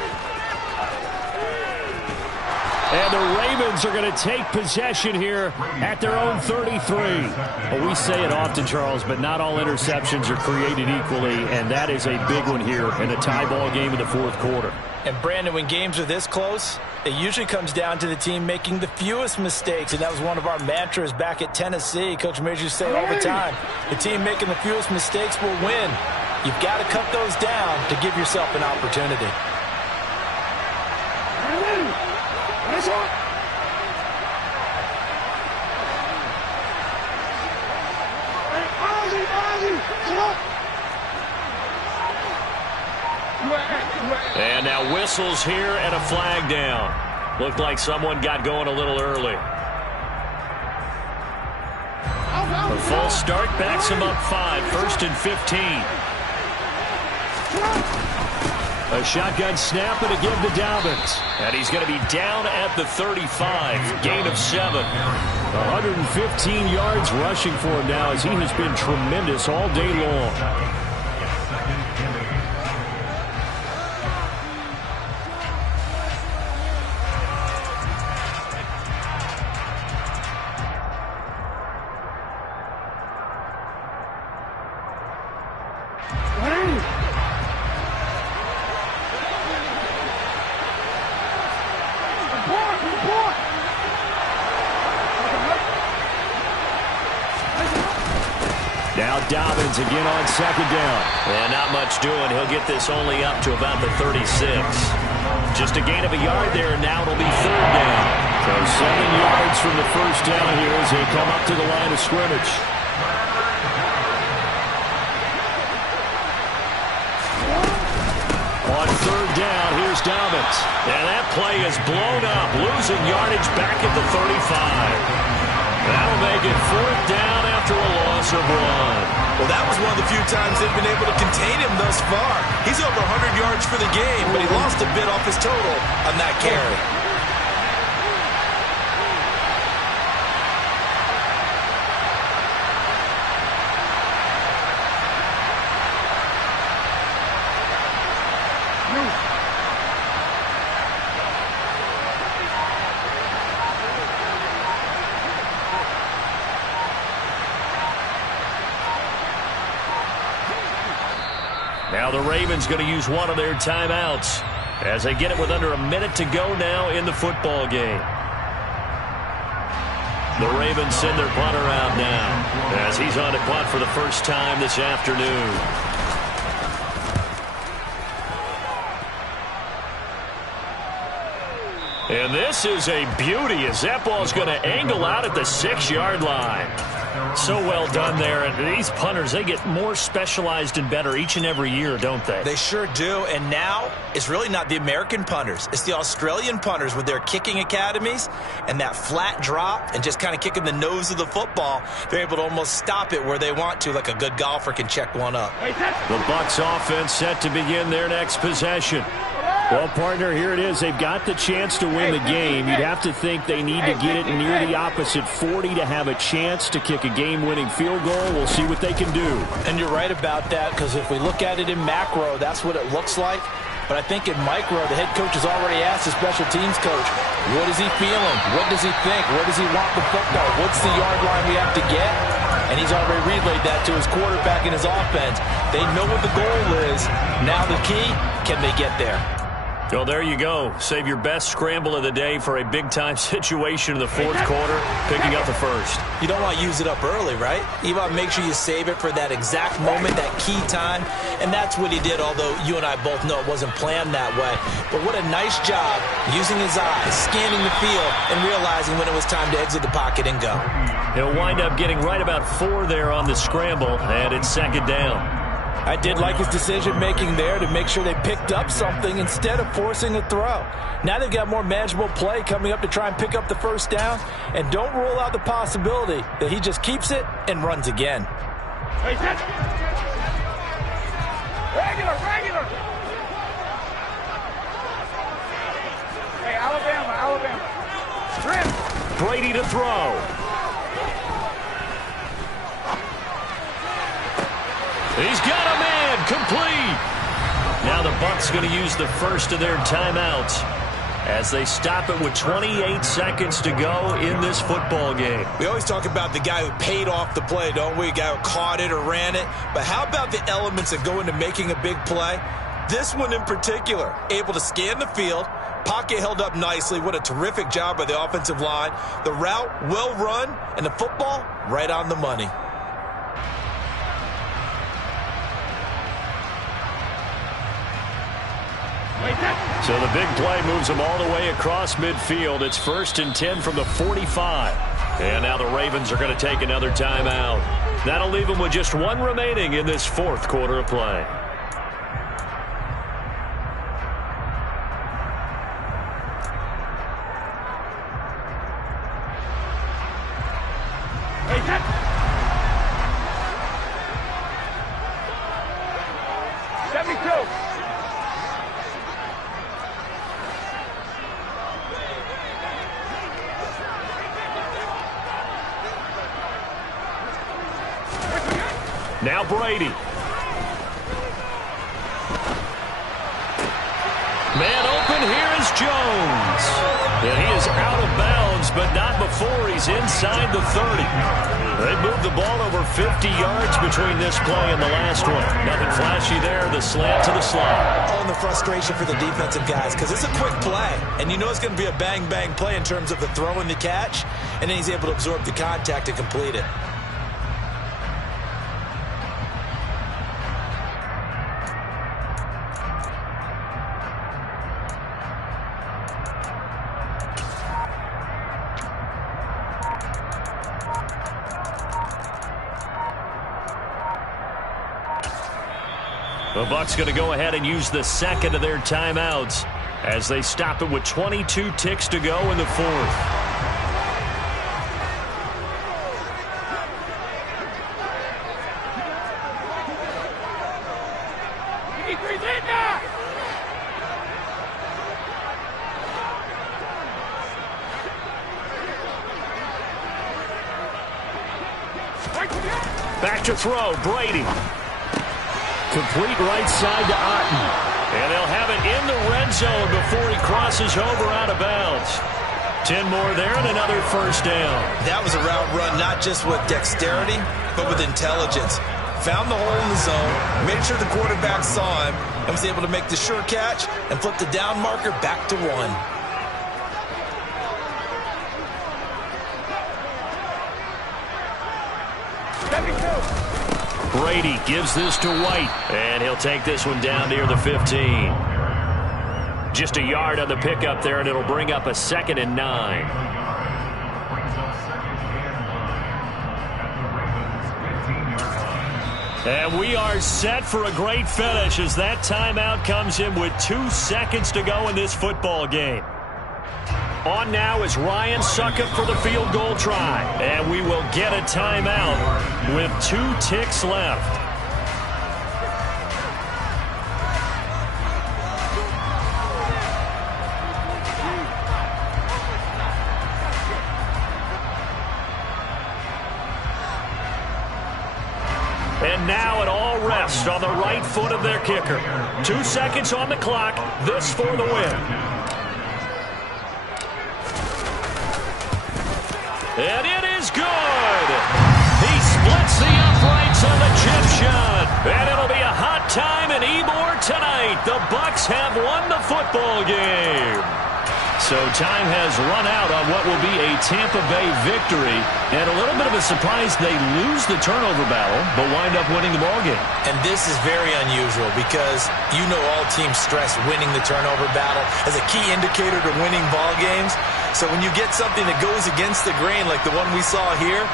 And the Ravens are going to take possession here at their own 33. Well, we say it often, Charles, but not all interceptions are created equally, and that is a big one here in a tie ball game in the fourth quarter. And, Brandon, when games are this close, it usually comes down to the team making the fewest mistakes, and that was one of our mantras back at Tennessee. Coach Major used to say all the time, the team making the fewest mistakes will win. You've got to cut those down to give yourself an opportunity. And now whistles here and a flag down. Looked like someone got going a little early. A false start backs him up 5, 1st and 15. A shotgun snap and a give to Dobbins. And he's going to be down at the 35. Gain of 7. 115 yards rushing for him now as he has been tremendous all day long. Now Dobbins again on 2nd down. And not much doing. He'll get this only up to about the 36. Just a gain of a yard there, and now it'll be 3rd down. So 7 yards from the first down here as they come up to the line of scrimmage. On 3rd down, here's Dobbins. And that play is blown up, losing yardage back at the 35. That'll make it 4th down after a loss of 1. Well, that was one of the few times they've been able to contain him thus far. He's over 100 yards for the game, but he lost a bit off his total on that carry. Now the Ravens going to use one of their timeouts as they get it with under a minute to go now in the football game. The Ravens send their punter out now as he's on to punt for the first time this afternoon. And this is a beauty as that ball's going to angle out at the 6-yard line. So well done there. And these punters, they get more specialized and better each and every year, don't they? They sure do. And now it's really not the American punters. It's the Australian punters with their kicking academies and that flat drop and just kind of kicking the nose of the football. They're able to almost stop it where they want to, like a good golfer can check one up. The Bucs offense set to begin their next possession. Well, partner, here it is. They've got the chance to win the game. You'd have to think they need to get it near the opposite 40 to have a chance to kick a game-winning field goal. We'll see what they can do. And you're right about that, because if we look at it in macro, that's what it looks like. But I think in micro, the head coach has already asked the special teams coach, what is he feeling? What does he think? Where does he want the football? What's the yard line we have to get? And he's already relayed that to his quarterback and his offense. They know what the goal is. Now the key, can they get there? Well, there you go. Save your best scramble of the day for a big-time situation in the fourth quarter, picking up the first. You don't want to use it up early, right? You want to make sure you save it for that exact moment, that key time. And that's what he did, although you and I both know it wasn't planned that way. But what a nice job using his eyes, scanning the field, and realizing when it was time to exit the pocket and go. He'll wind up getting right about 4 there on the scramble, and it's 2nd down. I did like his decision-making there to make sure they picked up something instead of forcing a throw. Now they've got more manageable play coming up to try and pick up the first down, and don't rule out the possibility that he just keeps it and runs again. Hey, regular. Hey, Alabama. Brady to throw. He's got a man, complete. Now the Bucs going to use the first of their timeouts as they stop it with 28 seconds to go in this football game. We always talk about the guy who paid off the play, don't we? The guy who caught it or ran it. But how about the elements that go into making a big play? This one in particular, able to scan the field, pocket held up nicely. What a terrific job by the offensive line. The route well run, and the football right on the money. So the big play moves them all the way across midfield. It's 1st and 10 from the 45. And now the Ravens are going to take another timeout. That'll leave them with just one remaining in this fourth quarter of play. Now Brady. Man open, here is Jones. And he is out of bounds, but not before he's inside the 30. They moved the ball over 50 yards between this play and the last one. Nothing flashy there, the slant to the slot. Oh, and the frustration for the defensive guys, because it's a quick play. And you know it's going to be a bang-bang play in terms of the throw and the catch, and then he's able to absorb the contact and complete it. The Bucs going to go ahead and use the second of their timeouts as they stop it with 22 ticks to go in the fourth. Back to throw, Brady. Complete right side to Otten. And they'll have it in the red zone before he crosses over out of bounds. 10 more there and another first down. That was a route run not just with dexterity, but with intelligence. Found the hole in the zone, made sure the quarterback saw him, and was able to make the sure catch and flip the down marker back to 1. Brady gives this to White, and he'll take this one down near the 15. Just a yard on the pickup there, and it'll bring up a 2nd and 9. And we are set for a great finish as that timeout comes in with 2 seconds to go in this football game. On now is Ryan Suckup for the field goal try. And we will get a timeout with 2 ticks left. And now it all rests on the right foot of their kicker. 2 seconds on the clock. This for the win. And it is good. He splits the uprights on the chip shot. And it'll be a hot time in Ybor tonight. The Bucs have won the football game. So time has run out on what will be a Tampa Bay victory. And a little bit of a surprise, they lose the turnover battle, but wind up winning the ball game. And this is very unusual because you know all teams stress winning the turnover battle as a key indicator to winning ball games. So when you get something that goes against the grain like the one we saw here,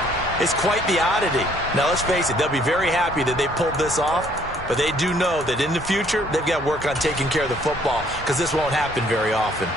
it's quite the oddity. Now let's face it, they'll be very happy that they pulled this off. But they do know that in the future, they've got to work on taking care of the football because this won't happen very often.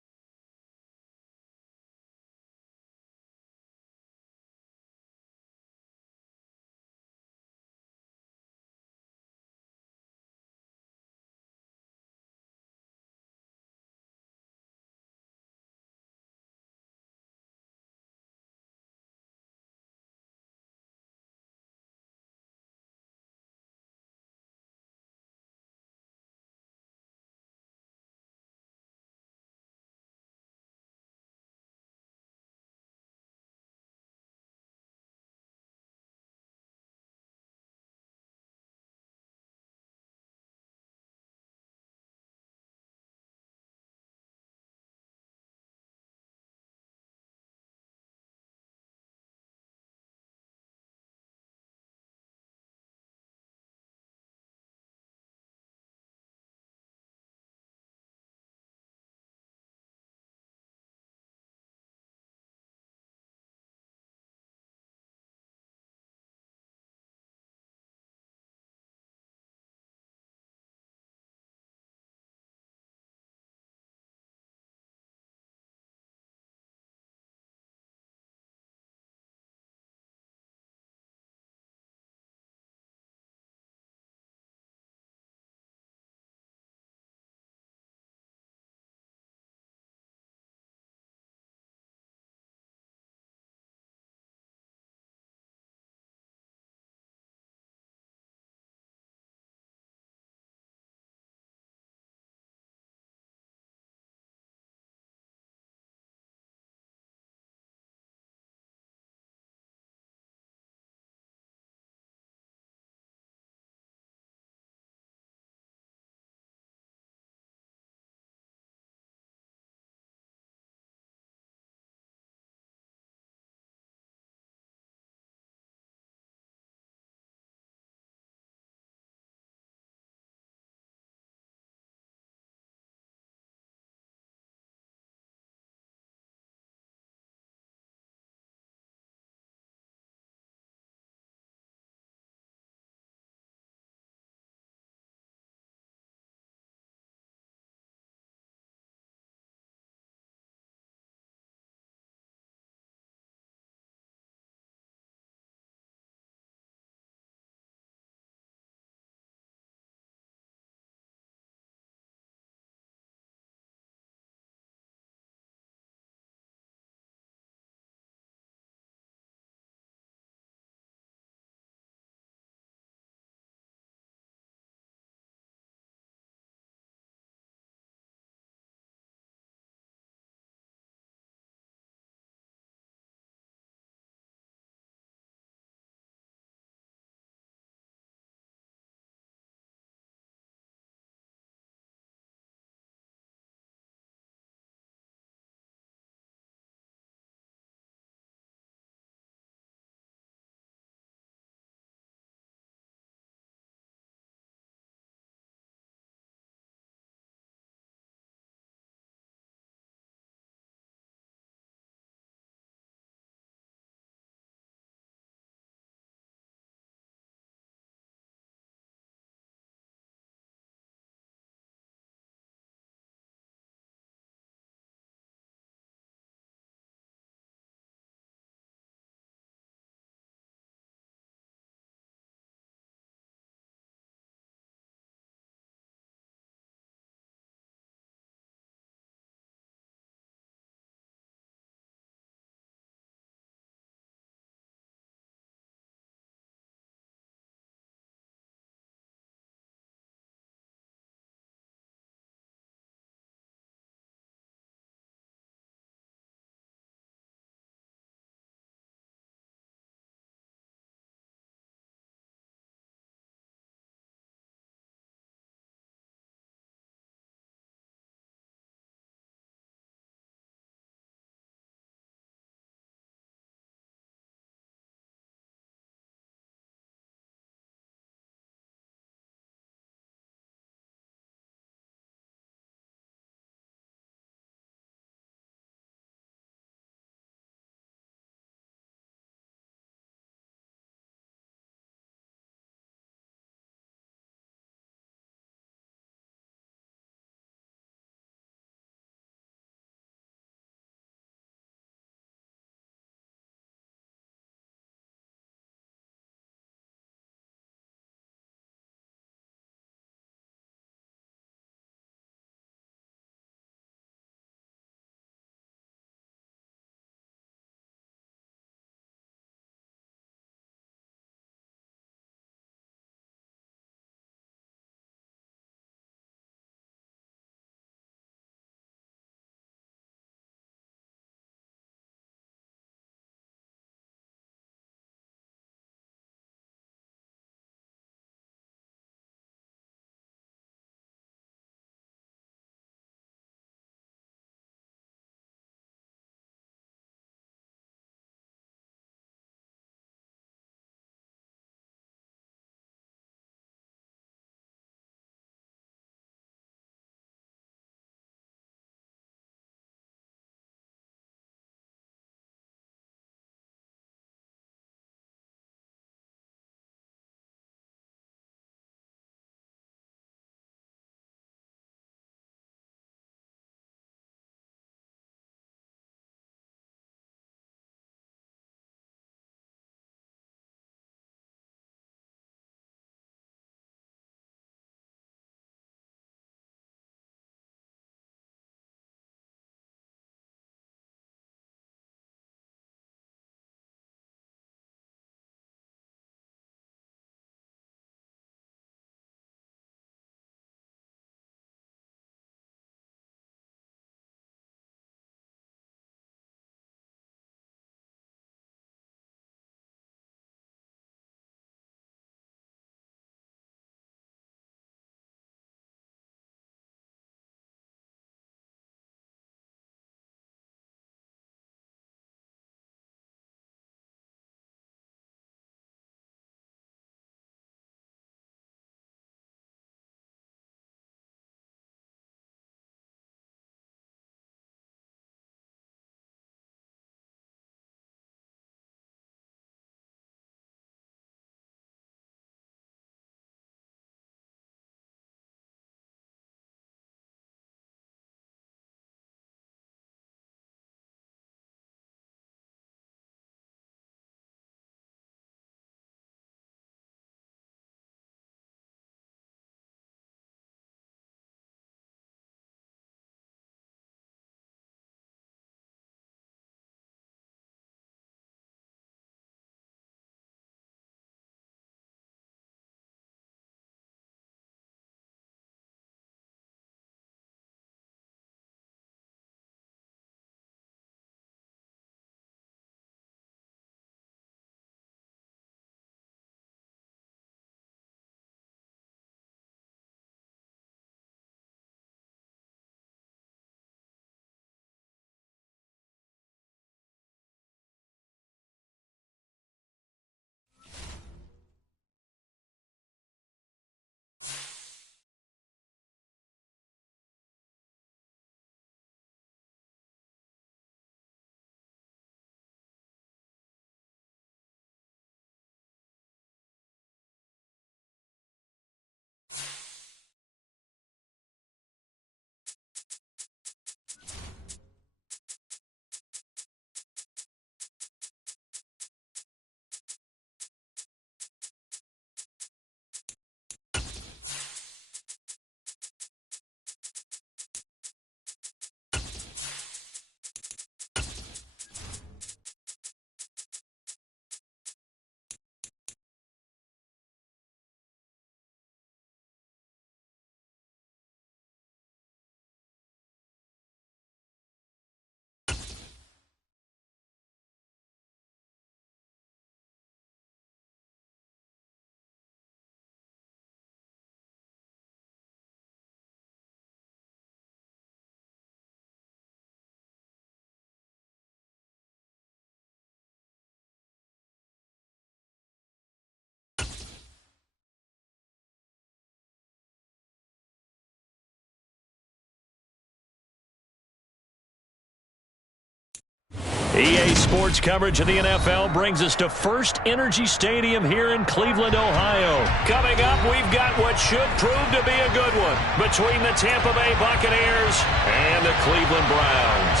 EA Sports coverage of the NFL brings us to First Energy Stadium here in Cleveland, Ohio. Coming up, we've got what should prove to be a good one between the Tampa Bay Buccaneers and the Cleveland Browns.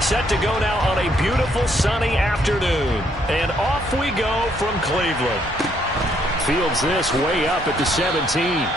Set to go now on a beautiful sunny afternoon. And off we go from Cleveland. Fields this way up at the 17.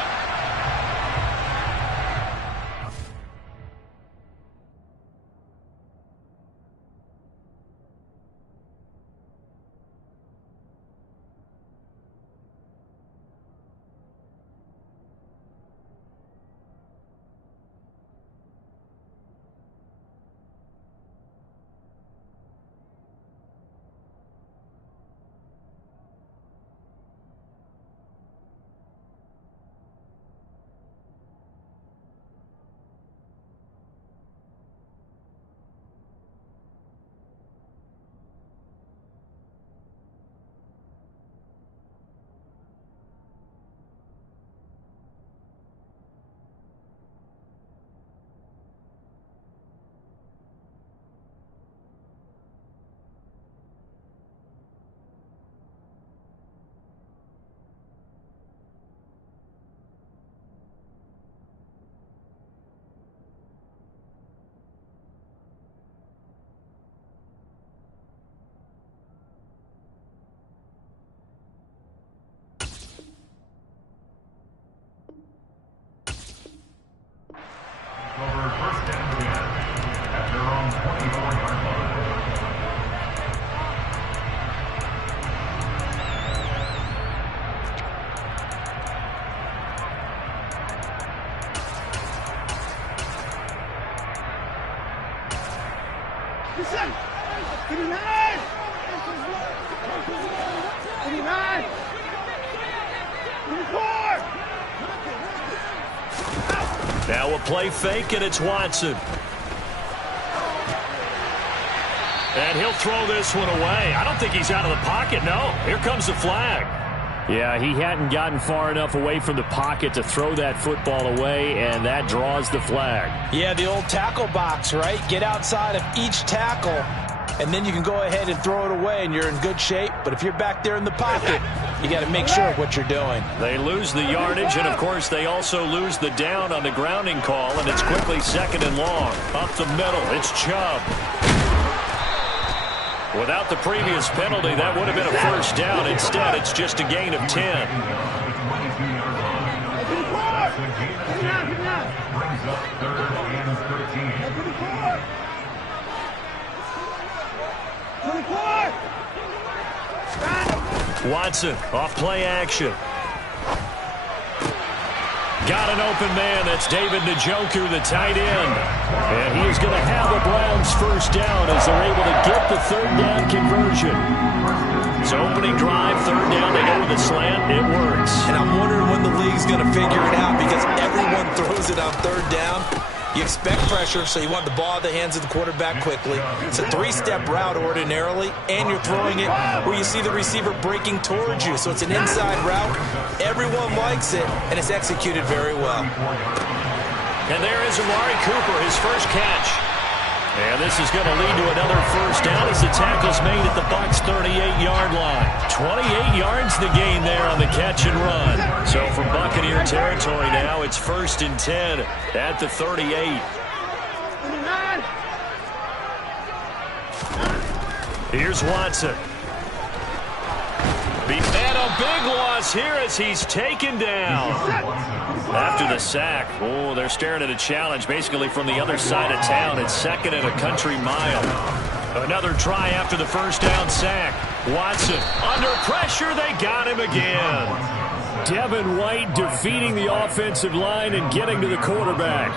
Over first down again at their own 24-yard line. Listen! Give me 9! Give me 9! Give me 4! Now a play fake, and it's Watson. And he'll throw this one away. I don't think he's out of the pocket, no. Here comes the flag. Yeah, he hadn't gotten far enough away from the pocket to throw that football away, and that draws the flag. Yeah, the old tackle box, right? Get outside of each tackle, and then you can go ahead and throw it away, and you're in good shape. But if you're back there in the pocket, you got to make sure of what you're doing. They lose the yardage, and, of course, they also lose the down on the grounding call, and it's quickly 2nd and long. Up the middle, it's Chubb. Without the previous penalty, that would have been a first down. Instead, it's just a gain of 10. Brings up 3rd and 13. Watson, off play action. Got an open man. That's David Njoku, the tight end. And he is going to have the Browns first down as they're able to get the 3rd down conversion. So opening drive, 3rd down, they go with the slant. It works. And I'm wondering when the league's going to figure it out, because everyone throws it on 3rd down. You expect pressure, so you want the ball in the hands of the quarterback quickly. It's a 3-step route ordinarily, and you're throwing it where you see the receiver breaking towards you. So it's an inside route. Everyone likes it, and it's executed very well. And there is Amari Cooper, his first catch. And this is going to lead to another first down as the tackle's made at the Bucs' 38-yard line. 28 yards the gain there on the catch and run. So from Buccaneer territory now, it's 1st and 10 at the 38. Here's Watson. And a big loss here as he's taken down. After the sack, they're staring at a challenge basically from the other side of town. It's 2nd and a country mile. Another try after the first down sack. Watson under pressure. They got him again. Devin White defeating the offensive line and getting to the quarterback.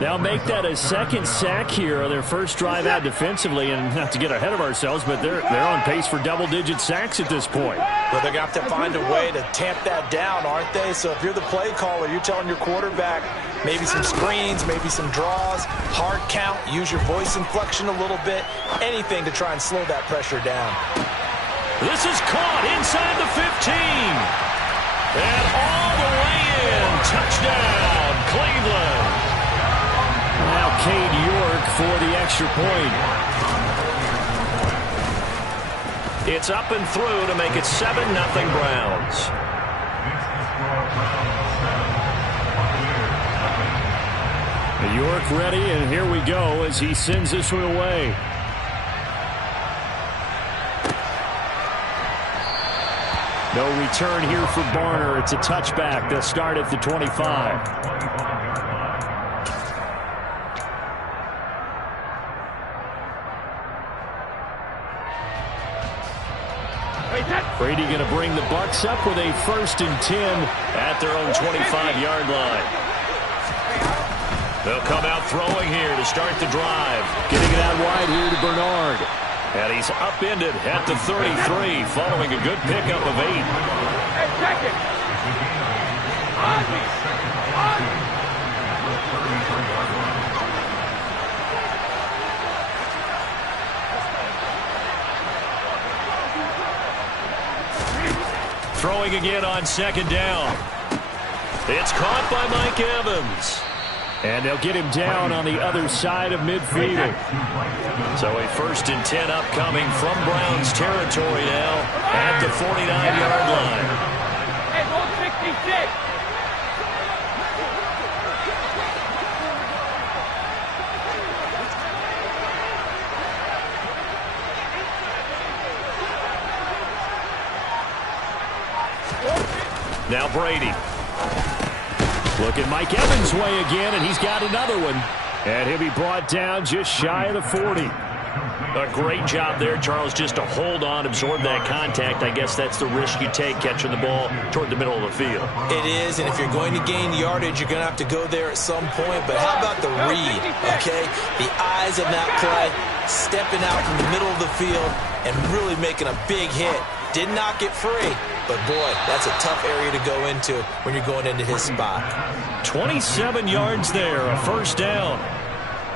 Now make that a 2nd sack here on their first drive out defensively, and not to get ahead of ourselves, but they're on pace for double-digit sacks at this point. Well, they're going to have to find a way to tamp that down, aren't they? So if you're the play caller, you're telling your quarterback maybe some screens, maybe some draws, hard count, use your voice inflection a little bit, anything to try and slow that pressure down. This is caught inside the 15. And all the way in. Touchdown, Cleveland. Now Cade York for the extra point. It's up and through to make it 7-0 Browns. York ready, and here we go as he sends this one away. No return here for Barner. It's a touchback. They'll start at the 25. Brady going to bring the Bucs up with a 1st and 10 at their own 25-yard line. They'll come out throwing here to start the drive. Getting it out wide here to Bernard. And he's upended at the 33 following a good pickup of 8. Hey, check it. Throwing again on 2nd down. It's caught by Mike Evans. And they'll get him down on the other side of midfield. So a 1st and 10 upcoming from Browns territory now at the 49-yard line. Hey, 166. Now Brady. Looking Mike Evans' way again, and he's got another one. And he'll be brought down just shy of the 40. A great job there, Charles, just to hold on, absorb that contact. I guess that's the risk you take catching the ball toward the middle of the field. It is, and if you're going to gain yardage, you're going to have to go there at some point. But how about the read, okay? The eyes of that play, stepping out from the middle of the field and really making a big hit. Did not get free, but boy, that's a tough area to go into when you're going into his spot. 27 yards there, a 1st down.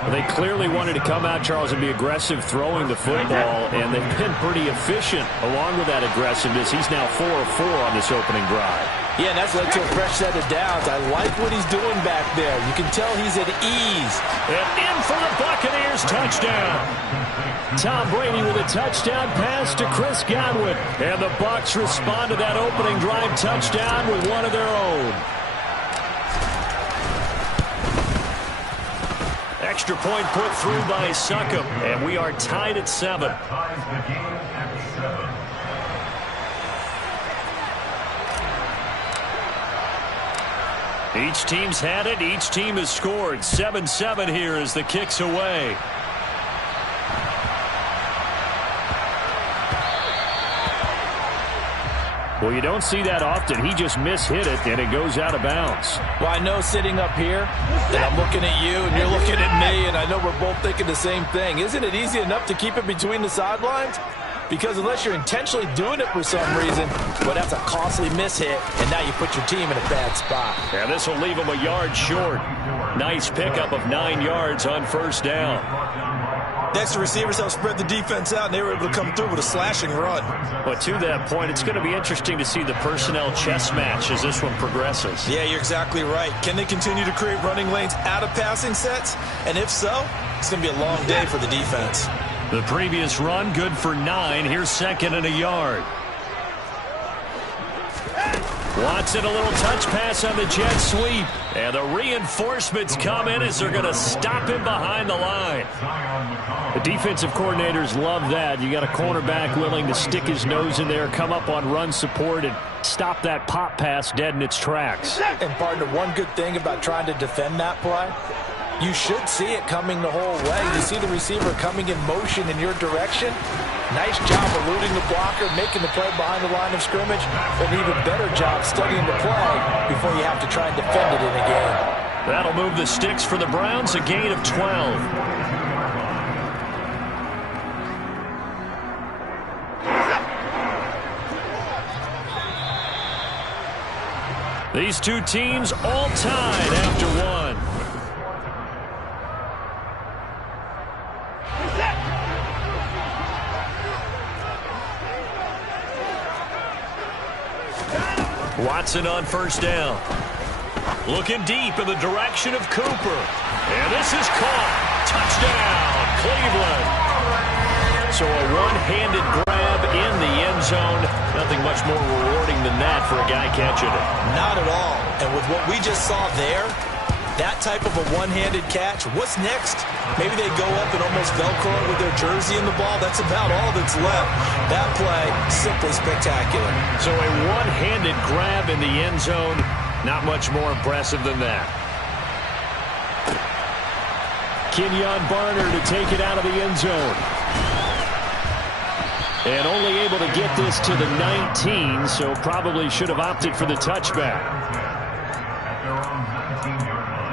Well, they clearly wanted to come out, Charles, and be aggressive throwing the football, and they've been pretty efficient along with that aggressiveness. He's now 4 of 4 on this opening drive. Yeah, and that's led to a fresh set of downs. I like what he's doing back there. You can tell he's at ease. And in for the Buccaneers, touchdown. Tom Brady with a touchdown pass to Chris Godwin. And the Bucs respond to that opening drive touchdown with one of their own. Extra point put through by Succop, and we are tied at 7. Each team's had it. Each team has scored. 7-7 here as the kick's away. Well, you don't see that often. He just mishit it, and it goes out of bounds. Well, I know sitting up here that I'm looking at you, and you're looking at me, and I know we're both thinking the same thing. Isn't it easy enough to keep it between the sidelines? Because unless you're intentionally doing it for some reason, well, that's a costly mishit, and now you put your team in a bad spot. Yeah, this will leave him a yard short. Nice pickup of 9 yards on 1st down. Next, the receivers helped spread the defense out, and they were able to come through with a slashing run. But to that point, it's going to be interesting to see the personnel chess match as this one progresses. Yeah, you're exactly right. Can they continue to create running lanes out of passing sets? And if so, it's going to be a long day for the defense. The previous run, good for 9. Here's 2nd and a yard. Watson, a little touch pass on the jet sweep. And the reinforcements come in as they're going to stop him behind the line. The defensive coordinators love that. You got a cornerback willing to stick his nose in there, come up on run support, and stop that pop pass dead in its tracks. And partner, one good thing about trying to defend that play, you should see it coming the whole way. You see the receiver coming in motion in your direction. Nice job eluding the blocker, making the play behind the line of scrimmage. But an even better job studying the play before you have to try and defend it in a game. That'll move the sticks for the Browns, a gain of 12. These two teams all tied after one. Watson on first down. Looking deep in the direction of Cooper. And this is caught. Touchdown, Cleveland. So a one-handed grab in the end zone. Nothing much more rewarding than that for a guy catching it. Not at all. And with what we just saw there, that type of a one-handed catch, what's next? Maybe they go up and almost Velcro it with their jersey in the ball. That's about all that's left. That play, simply spectacular. So a one-handed grab in the end zone. Not much more impressive than that. Kenyon Barner to take it out of the end zone. And only able to get this to the 19, so probably should have opted for the touchback. At their own 19-yard line.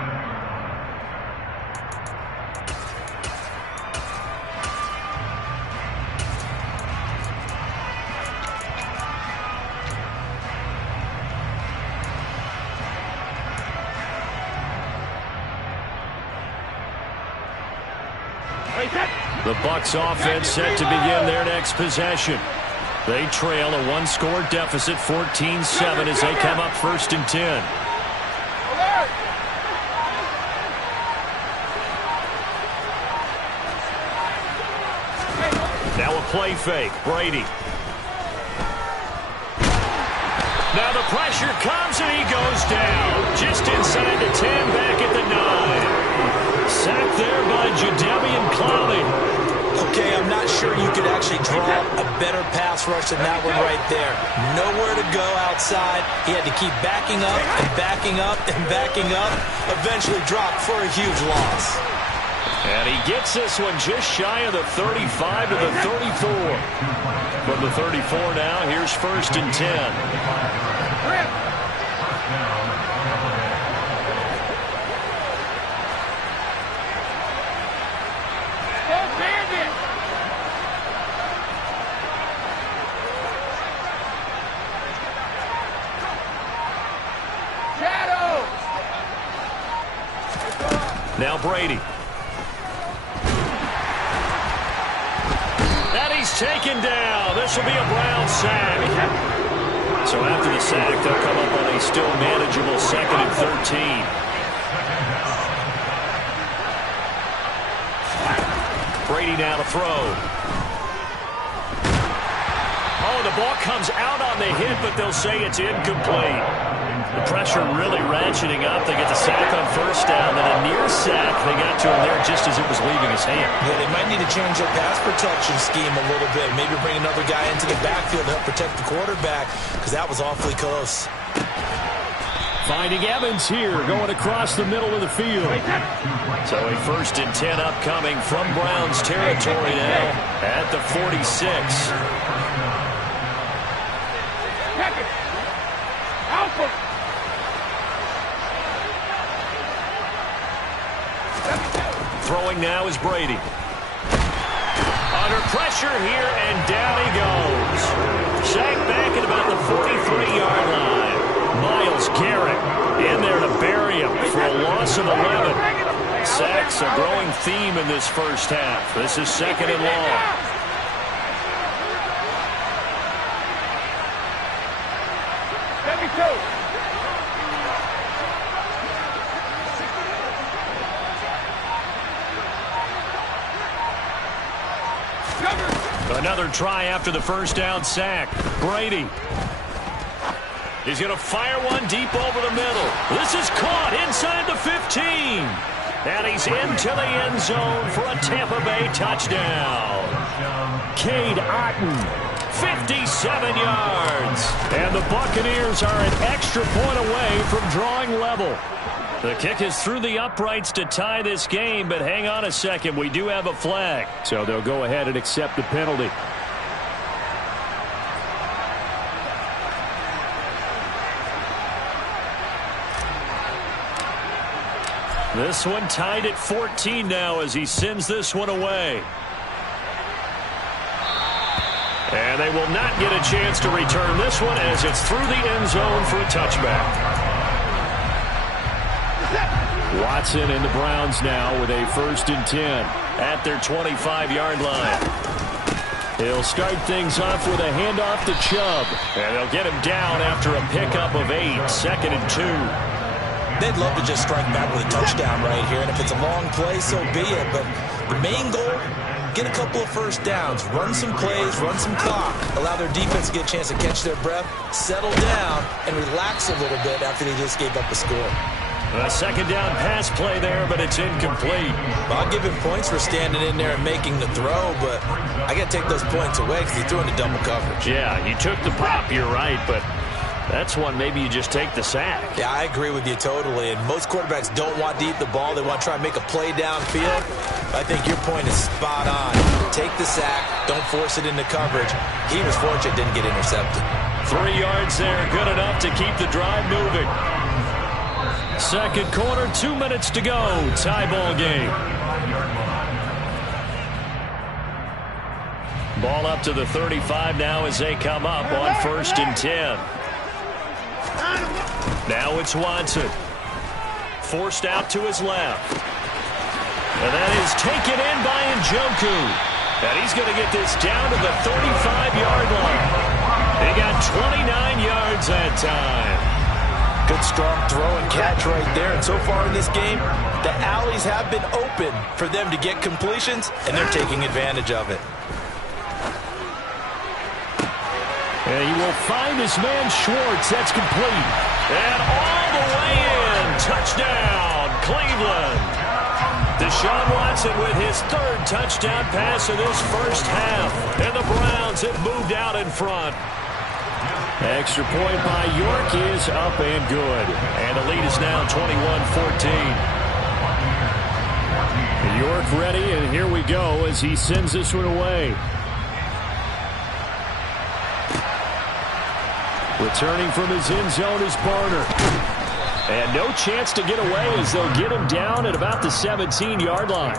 The Bucs offense set to begin their next possession. They trail a one-score deficit, 14-7, as they come up 1st and 10. Now a play fake. Brady. Now the pressure comes and he goes down. Just inside the 10, back at the 9. Sacked there by Jadeveon Clowney. Okay, I'm not sure you could actually draw a better pass rush than that one right there. Nowhere to go outside. He had to keep backing up and backing up and backing up. Eventually dropped for a huge loss. And he gets this one just shy of the 35 to the 34. From the 34 now, here's 1st and 10. Now Brady. And he's taken down. This will be a Brown sack. So after the sack, they'll come up on a still manageable 2nd and 13. Brady now to throw. Oh, the ball comes out on the hit, but they'll say it's incomplete. The pressure really ratcheting up. They get the sack on 1st down, then a near sack. They got to him there just as it was leaving his hand. Yeah, they might need to change their pass protection scheme a little bit. Maybe bring another guy into the backfield to help protect the quarterback, because that was awfully close. Finding Evans here, going across the middle of the field. So a 1st and 10 upcoming from Browns territory now at the 46. Throwing now is Brady. Under pressure here, and down he goes. Sacked back at about the 43-yard line. Myles Garrett in there to bury him for a loss of 11. Sacks a growing theme in this first half. This is 2nd and long. Another try after the 1st down sack. Brady. He's going to fire one deep over the middle. This is caught inside the 15. And he's into the end zone for a Tampa Bay touchdown. Cade Otton, 57 yards. And the Buccaneers are an extra point away from drawing level. The kick is through the uprights to tie this game, but hang on a second. We do have a flag. So they'll go ahead and accept the penalty. This one tied at 14 now as he sends this one away. And they will not get a chance to return this one as it's through the end zone for a touchback. Watson and the Browns now with a 1st and 10 at their 25-yard line. He'll start things off with a handoff to Chubb. And they'll get him down after a pickup of 8, 2nd and 2. They'd love to just strike back with a touchdown right here, and if it's a long play, so be it. But the main goal, get a couple of first downs, run some plays, run some clock, allow their defense to get a chance to catch their breath, settle down, and relax a little bit after they just gave up a score. A 2nd down pass play there, but it's incomplete. Well, I'll give him points for standing in there and making the throw, but I got to take those points away because he threw into double coverage. Yeah, you took the pop, you're right, but that's one maybe you just take the sack. Yeah, I agree with you totally, and most quarterbacks don't want to eat the ball. They want to try and make a play downfield. I think your point is spot on. Take the sack, don't force it into coverage. He was fortunate didn't get intercepted. 3 yards there, good enough to keep the drive moving. 2nd quarter, 2 minutes to go. Tie ball game. Ball up to the 35 now as they come up on 1st and 10. Now it's Watson. Forced out to his left. And that is taken in by Njoku. And he's going to get this down to the 35-yard line. He got 29 yards that time. Good strong throw and catch right there. And so far in this game, the alleys have been open for them to get completions, and they're taking advantage of it. And he will find his man Schwartz. That's complete. And all the way in. Touchdown, Cleveland. Deshaun Watson with his 3rd touchdown pass of this first half. And the Browns have moved out in front. Extra point by York is up and good. And the lead is now 21-14. York ready, and here we go as he sends this one away. Returning from his end zone is Barner. And no chance to get away as they'll get him down at about the 17-yard line.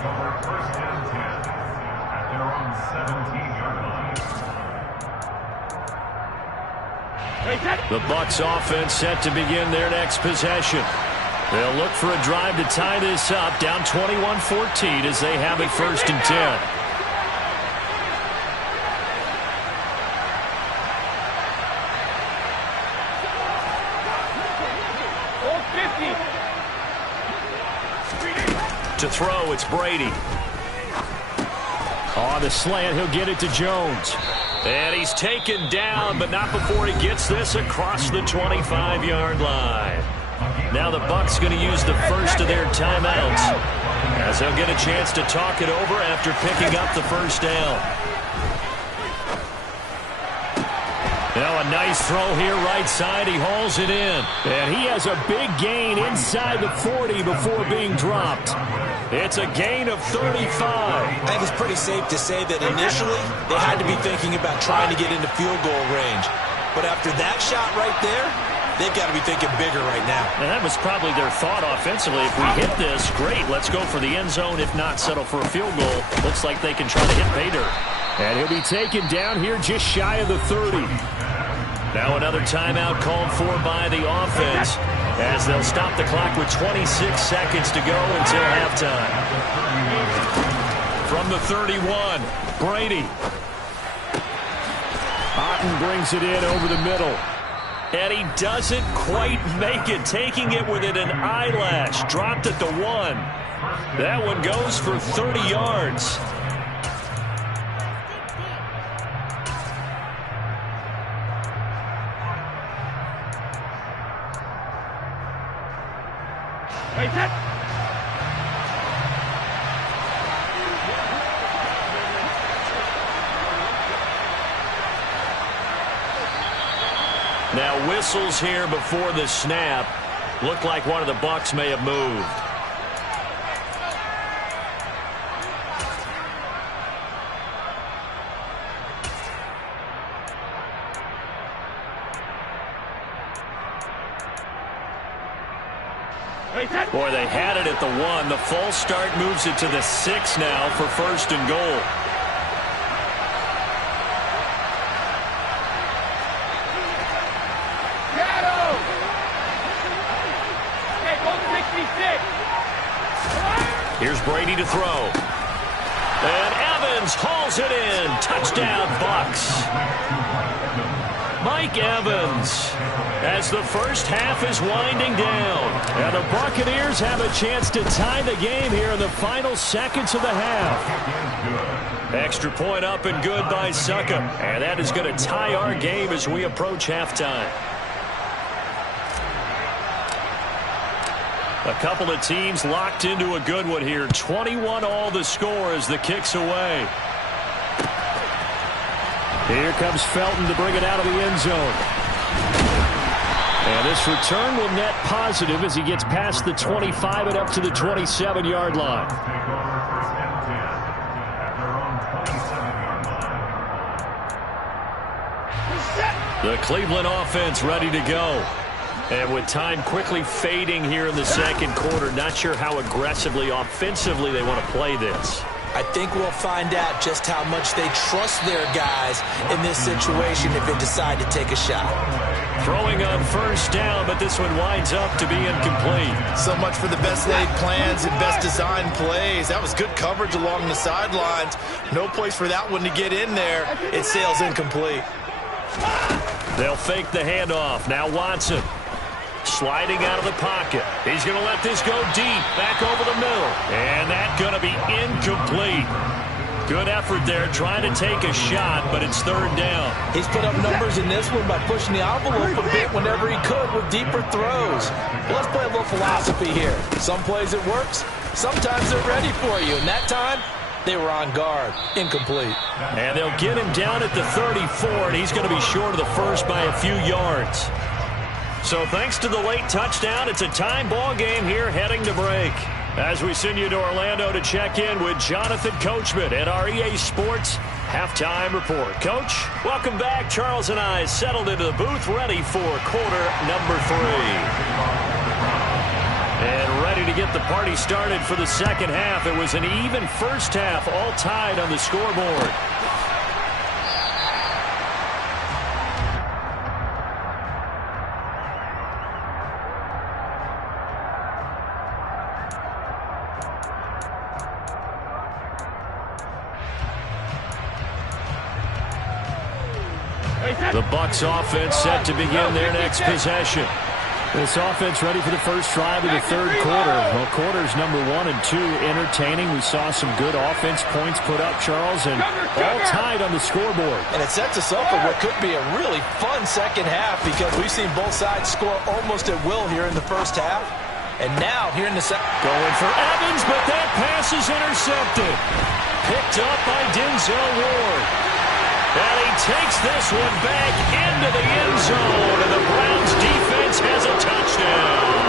The Bucs offense set to begin their next possession. They'll look for a drive to tie this up, down 21-14 as they have it 1st and 10. To throw, it's Brady. On the slant, he'll get it to Jones. And he's taken down, but not before he gets this across the 25-yard line. Now the Bucs going to use the first of their timeouts as they'll get a chance to talk it over after picking up the first down. Now a nice throw here right side. He hauls it in. And he has a big gain inside the 40 before being dropped. It's a gain of 35. I think it's pretty safe to say that initially they had to be thinking about trying to get into field goal range. But after that shot right there, they've got to be thinking bigger right now. And that was probably their thought offensively. If we hit this, great, let's go for the end zone. If not, settle for a field goal. Looks like they can try to hit pay dirt. And he'll be taken down here just shy of the 30. Now another timeout called for by the offense as they'll stop the clock with 26 seconds to go until halftime. From the 31, Brady. Otten brings it in over the middle. And he doesn't quite make it, taking it within an eyelash. Dropped at the 1. That one goes for 30 yards. Now whistles here before the snap. Looked like one of the Bucs may have moved. Boy, they had it at the 1. The false start moves it to the 6 now for 1st and goal. Here's Brady to throw. And out Evans hauls it in. Touchdown, Bucks. Mike Evans, as the first half is winding down. And the Buccaneers have a chance to tie the game here in the final seconds of the half. Extra point up and good by Succa. And that is going to tie our game as we approach halftime. A couple of teams locked into a good one here. 21 all the score as the kick's away. Here comes Felton to bring it out of the end zone. And this return will net positive as he gets past the 25 and up to the 27-yard line. The Cleveland offense ready to go. And with time quickly fading here in the second quarter, not sure how aggressively, offensively they want to play this. I think we'll find out just how much they trust their guys in this situation if they decide to take a shot. Throwing on first down, but this one winds up to be incomplete. So much for the best laid plans and best designed plays. That was good coverage along the sidelines. No place for that one to get in there. It sails incomplete. They'll fake the handoff. Now Watson. Sliding out of the pocket. He's going to let this go deep, back over the middle. And that's going to be incomplete. Good effort there, trying to take a shot, but it's third down. He's put up numbers in this one by pushing the envelope a bit whenever he could with deeper throws. Well, let's play a little philosophy here. Some plays it works, sometimes they're ready for you. And that time, they were on guard. Incomplete. And they'll get him down at the 34, and he's going to be short of the first by a few yards. So thanks to the late touchdown, it's a time ball game here heading to break. As we send you to Orlando to check in with Jonathan Coachman at our EA Sports Halftime Report. Coach, welcome back. Charles and I settled into the booth ready for quarter number 3. And ready to get the party started for the second half. It was an even first half, all tied on the scoreboard. The Bucs offense set to begin their next possession. This offense ready for the first drive of the third quarter. Well, quarters number 1 and 2 entertaining. We saw some good offense points put up, Charles, and all tied on the scoreboard. And it sets us up for what could be a really fun second half because we've seen both sides score almost at will here in the first half. And now here in the second. Going for Evans, but that pass is intercepted. Picked up by Denzel Ward. And he takes this one back into the end zone, and the Browns defense has a touchdown.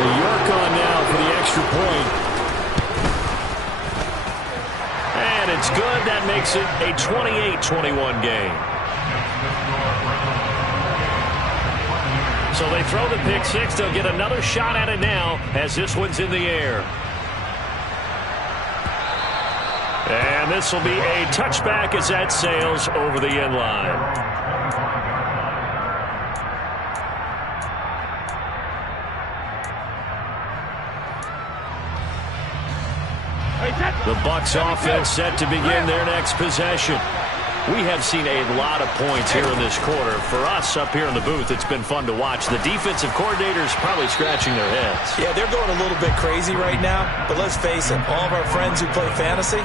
The York on now for the extra point. And it's good. That makes it a 28-21 game. So they throw the pick six. They'll get another shot at it now as this one's in the air. And this will be a touchback as that sails over the end line. The Bucs offense set to begin their next possession. We have seen a lot of points here in this quarter. For us up here in the booth, it's been fun to watch. The defensive coordinators probably scratching their heads. Yeah, they're going a little bit crazy right now. But let's face it, all of our friends who play fantasy,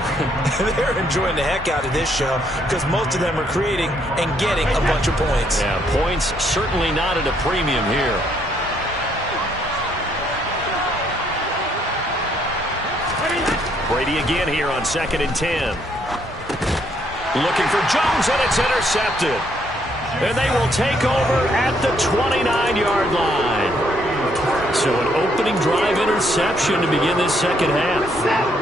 they're enjoying the heck out of this show because most of them are creating and getting a bunch of points. Yeah, points certainly not at a premium here. Brady again here on 2nd and 10. Looking for Jones, and it's intercepted. And they will take over at the 29-yard line. So an opening drive interception to begin this second half.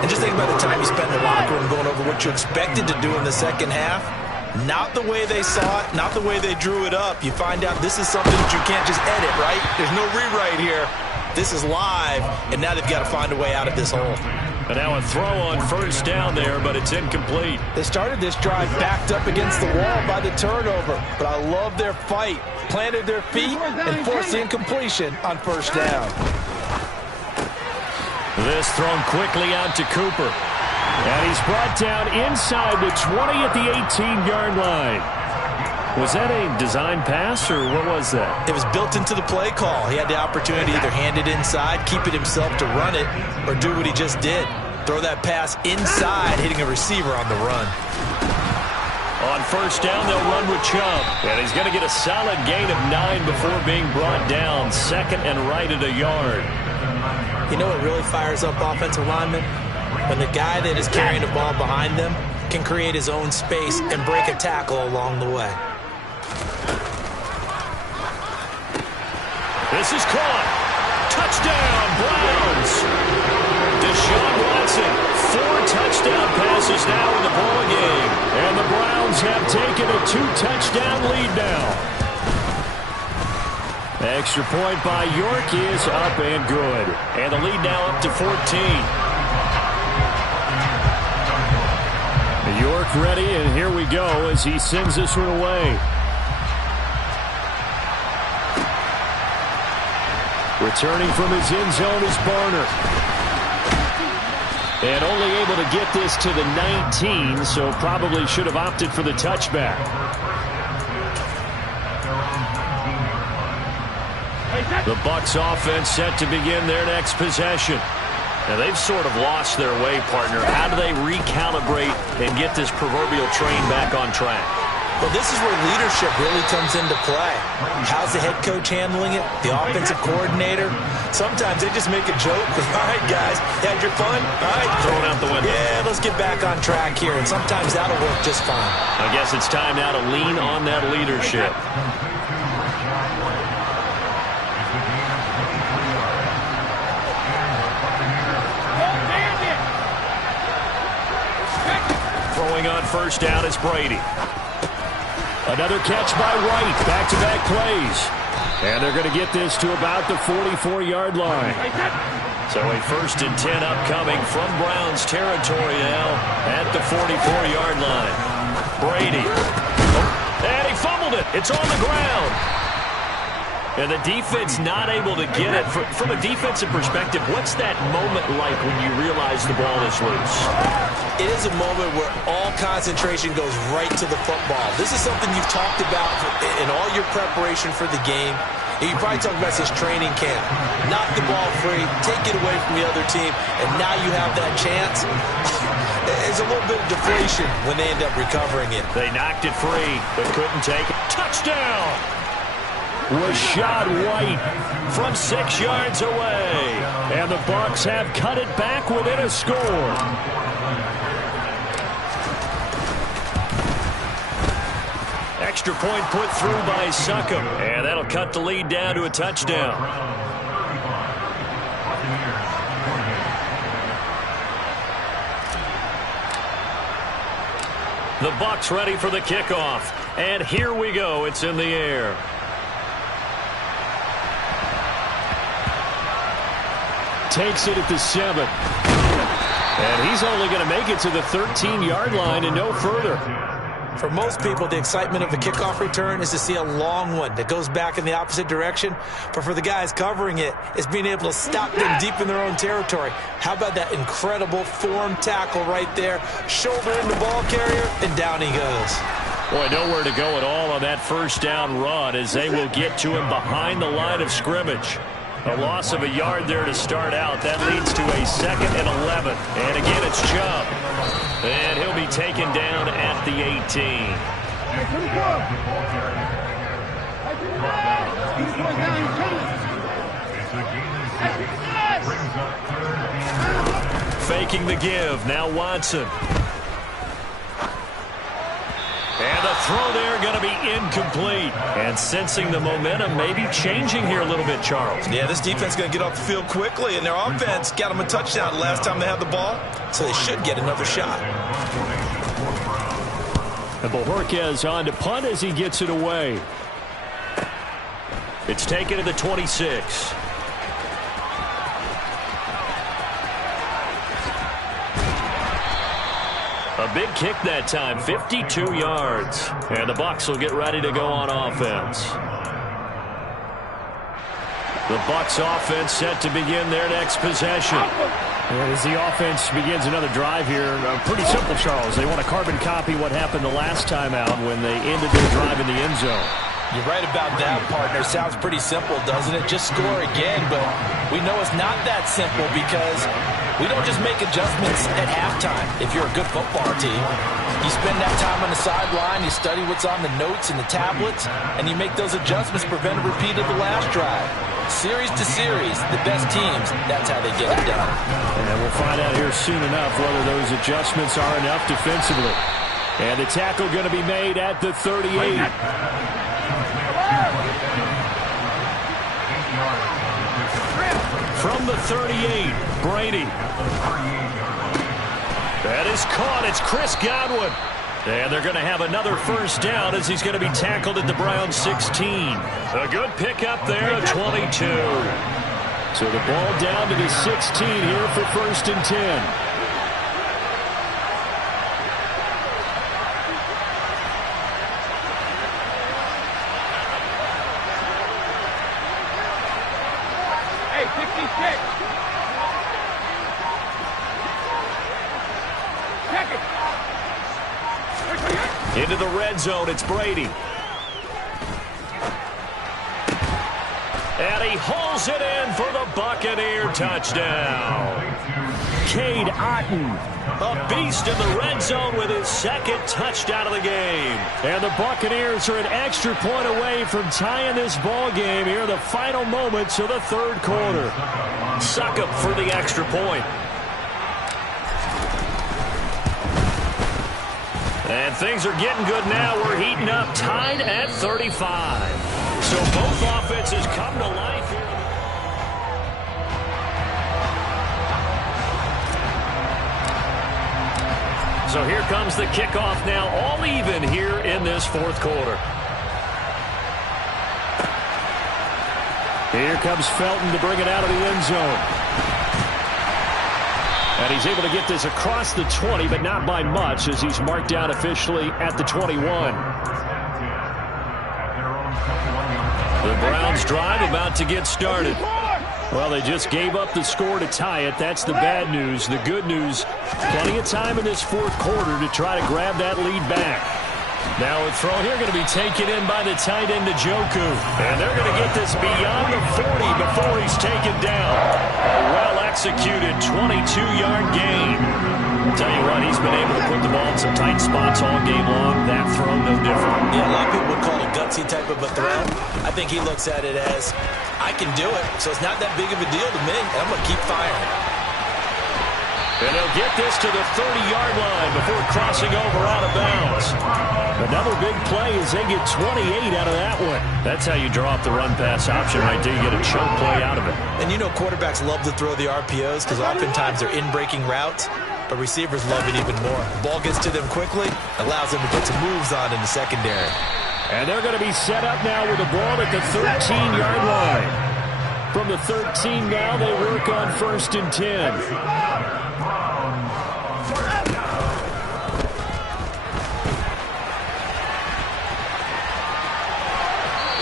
And just think about the time you spent in the locker room going over what you expected to do in the second half. Not the way they saw it, not the way they drew it up. You find out this is something that you can't just edit, right? There's no rewrite here. This is live, and now they've got to find a way out of this hole. And now a throw on first down there, but it's incomplete. They started this drive backed up against the wall by the turnover, but I love their fight. Planted their feet and forced the incompletion on first down. This thrown quickly out to Cooper. And he's brought down inside the 20 at the 18-yard line. Was that a design pass, or what was that? It was built into the play call. He had the opportunity to either hand it inside, keep it himself to run it, or do what he just did. Throw that pass inside, hitting a receiver on the run. On first down, they'll run with Chubb. And he's going to get a solid gain of 9 before being brought down. Second and right at a yard. You know what really fires up offensive linemen? When the guy that is carrying the ball behind them can create his own space and break a tackle along the way. This is caught. Touchdown, Browns. Deshaun Watson, 4 touchdown passes now in the ball game. And the Browns have taken a 2-touchdown lead now. Extra point by York is up and good. And the lead now up to 14. York ready, and here we go as he sends this one away. Returning from his end zone is Barner. And only able to get this to the 19, so probably should have opted for the touchback. The Bucs offense set to begin their next possession. Now, they've sort of lost their way, partner. How do they recalibrate and get this proverbial train back on track? Well, this is where leadership really comes into play. How's the head coach handling it? The offensive coordinator? Sometimes they just make a joke. All right, guys, you had your fun? All right. Throw it out the window. Yeah, let's get back on track here. And sometimes that'll work just fine. I guess it's time now to lean on that leadership. Throwing on first down is Brady. Another catch by White. Back-to-back plays. And they're going to get this to about the 44-yard line. So a 1st and 10 upcoming from Browns territory now at the 44-yard line. Brady. Oh, and he fumbled it. It's on the ground. And the defense not able to get it. From a defensive perspective, what's that moment like when you realize the ball is loose? It is a moment where all concentration goes right to the football. This is something you've talked about in all your preparation for the game. And you probably talked about this training camp. Knock the ball free, take it away from the other team, and now you have that chance. There's a little bit of deflation when they end up recovering it. They knocked it free, but couldn't take it. Touchdown! Rashad White from 6 yards away. And the Bucs have cut it back within a score. Extra point put through by Succop. And that'll cut the lead down to a touchdown. The Bucs ready for the kickoff. And here we go. It's in the air. Takes it at the 7. And he's only going to make it to the 13-yard line and no further. For most people, the excitement of a kickoff return is to see a long one that goes back in the opposite direction. But for the guys covering it, it's being able to stop them deep in their own territory. How about that incredible form tackle right there? Shoulder in the ball carrier, and down he goes. Boy, nowhere to go at all on that first down run as they will get to him behind the line of scrimmage. A loss of a yard there to start out. That leads to a 2nd and 11. And again, it's Chubb. And he'll be taken down at the 18. Faking the give. Now Watson. And the throw there going to be incomplete. And sensing the momentum maybe changing here a little bit, Charles. Yeah, this defense is going to get off the field quickly, and their offense got them a touchdown last time they had the ball, so they should get another shot. And Bojorquez on to punt as he gets it away. It's taken to the 26. A big kick that time, 52 yards. And the Bucs will get ready to go on offense. The Bucs offense set to begin their next possession. And as the offense begins another drive here, pretty simple, Charles. They want to carbon copy what happened the last time out when they ended their drive in the end zone. You're right about that, partner. Sounds pretty simple, doesn't it? Just score again, but we know it's not that simple because we don't just make adjustments at halftime if you're a good football team. You spend that time on the sideline, you study what's on the notes and the tablets, and you make those adjustments to prevent a repeat of the last drive. Series to series, the best teams, that's how they get it done. And we'll find out here soon enough whether those adjustments are enough defensively. And the tackle going to be made at the 38. From the 38, Brady. That is caught. It's Chris Godwin. And they're going to have another first down as he's going to be tackled at the Browns 16. A good pickup there at 22. So the ball down to the 16 here for 1st and 10. Into the red zone, it's Brady. And he hauls it in for the Buccaneer touchdown. Cade Otton, a beast in the red zone with his 2nd touchdown of the game. And the Buccaneers are an extra point away from tying this ball game here in the final moments of the 3rd quarter. Succop for the extra point. And things are getting good now. We're heating up, tied at 35. So both offenses come to life here. So here comes the kickoff now, all even here in this 4th quarter. Here comes Felton to bring it out of the end zone. And he's able to get this across the 20, but not by much, as he's marked down officially at the 21. The Browns drive about to get started. Well, they just gave up the score to tie it. That's the bad news. The good news, plenty of time in this 4th quarter to try to grab that lead back. Now a throw here going to be taken in by the tight end, Njoku. And they're going to get this beyond the 40 before he's taken down. A well-executed 22-yard gain. I'll tell you what, he's been able to put the ball in some tight spots all game long. That throw, no different. Yeah, a lot of people would call it a gutsy type of a throw. I think he looks at it as, I can do it, so it's not that big of a deal to me, and I'm going to keep firing. And they'll get this to the 30-yard line before crossing over out of bounds. Another big play as they get 28 out of that one. That's how you draw up the run-pass option right there. You get a chunk play out of it. And you know quarterbacks love to throw the RPOs because oftentimes they're in-breaking routes, but receivers love it even more. The ball gets to them quickly, allows them to put some moves on in the secondary. And they're going to be set up now with the ball at the 13-yard line. From the 13 now, they work on 1st and 10.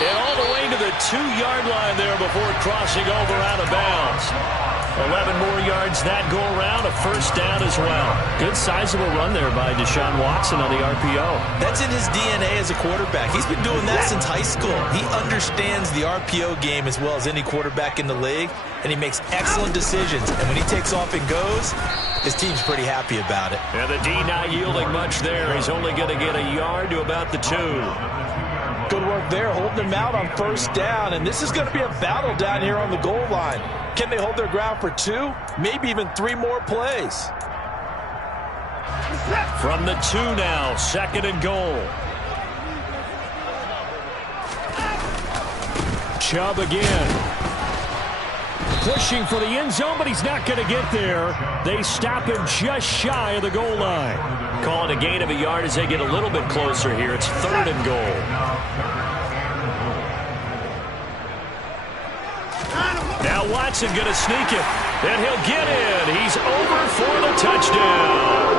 And all the way to the 2-yard line there before crossing over out of bounds. 11 more yards that go around, a first down as well. Good sizable run there by Deshaun Watson on the RPO. That's in his DNA as a quarterback. He's been doing that since high school. He understands the RPO game as well as any quarterback in the league, and he makes excellent decisions. And when he takes off and goes, his team's pretty happy about it. And the D not yielding much there. He's only going to get a yard to about the 2. Good work there, holding them out on first down. And this is going to be a battle down here on the goal line. Can they hold their ground for 2, maybe even 3 more plays? From the 2 now, 2nd and goal. Chubb again. Pushing for the end zone, but he's not going to get there. They stop him just shy of the goal line. Call it a gain of a yard as they get a little bit closer here. It's 3rd and goal. Now Watson going to sneak it, and he'll get in. He's over for the touchdown.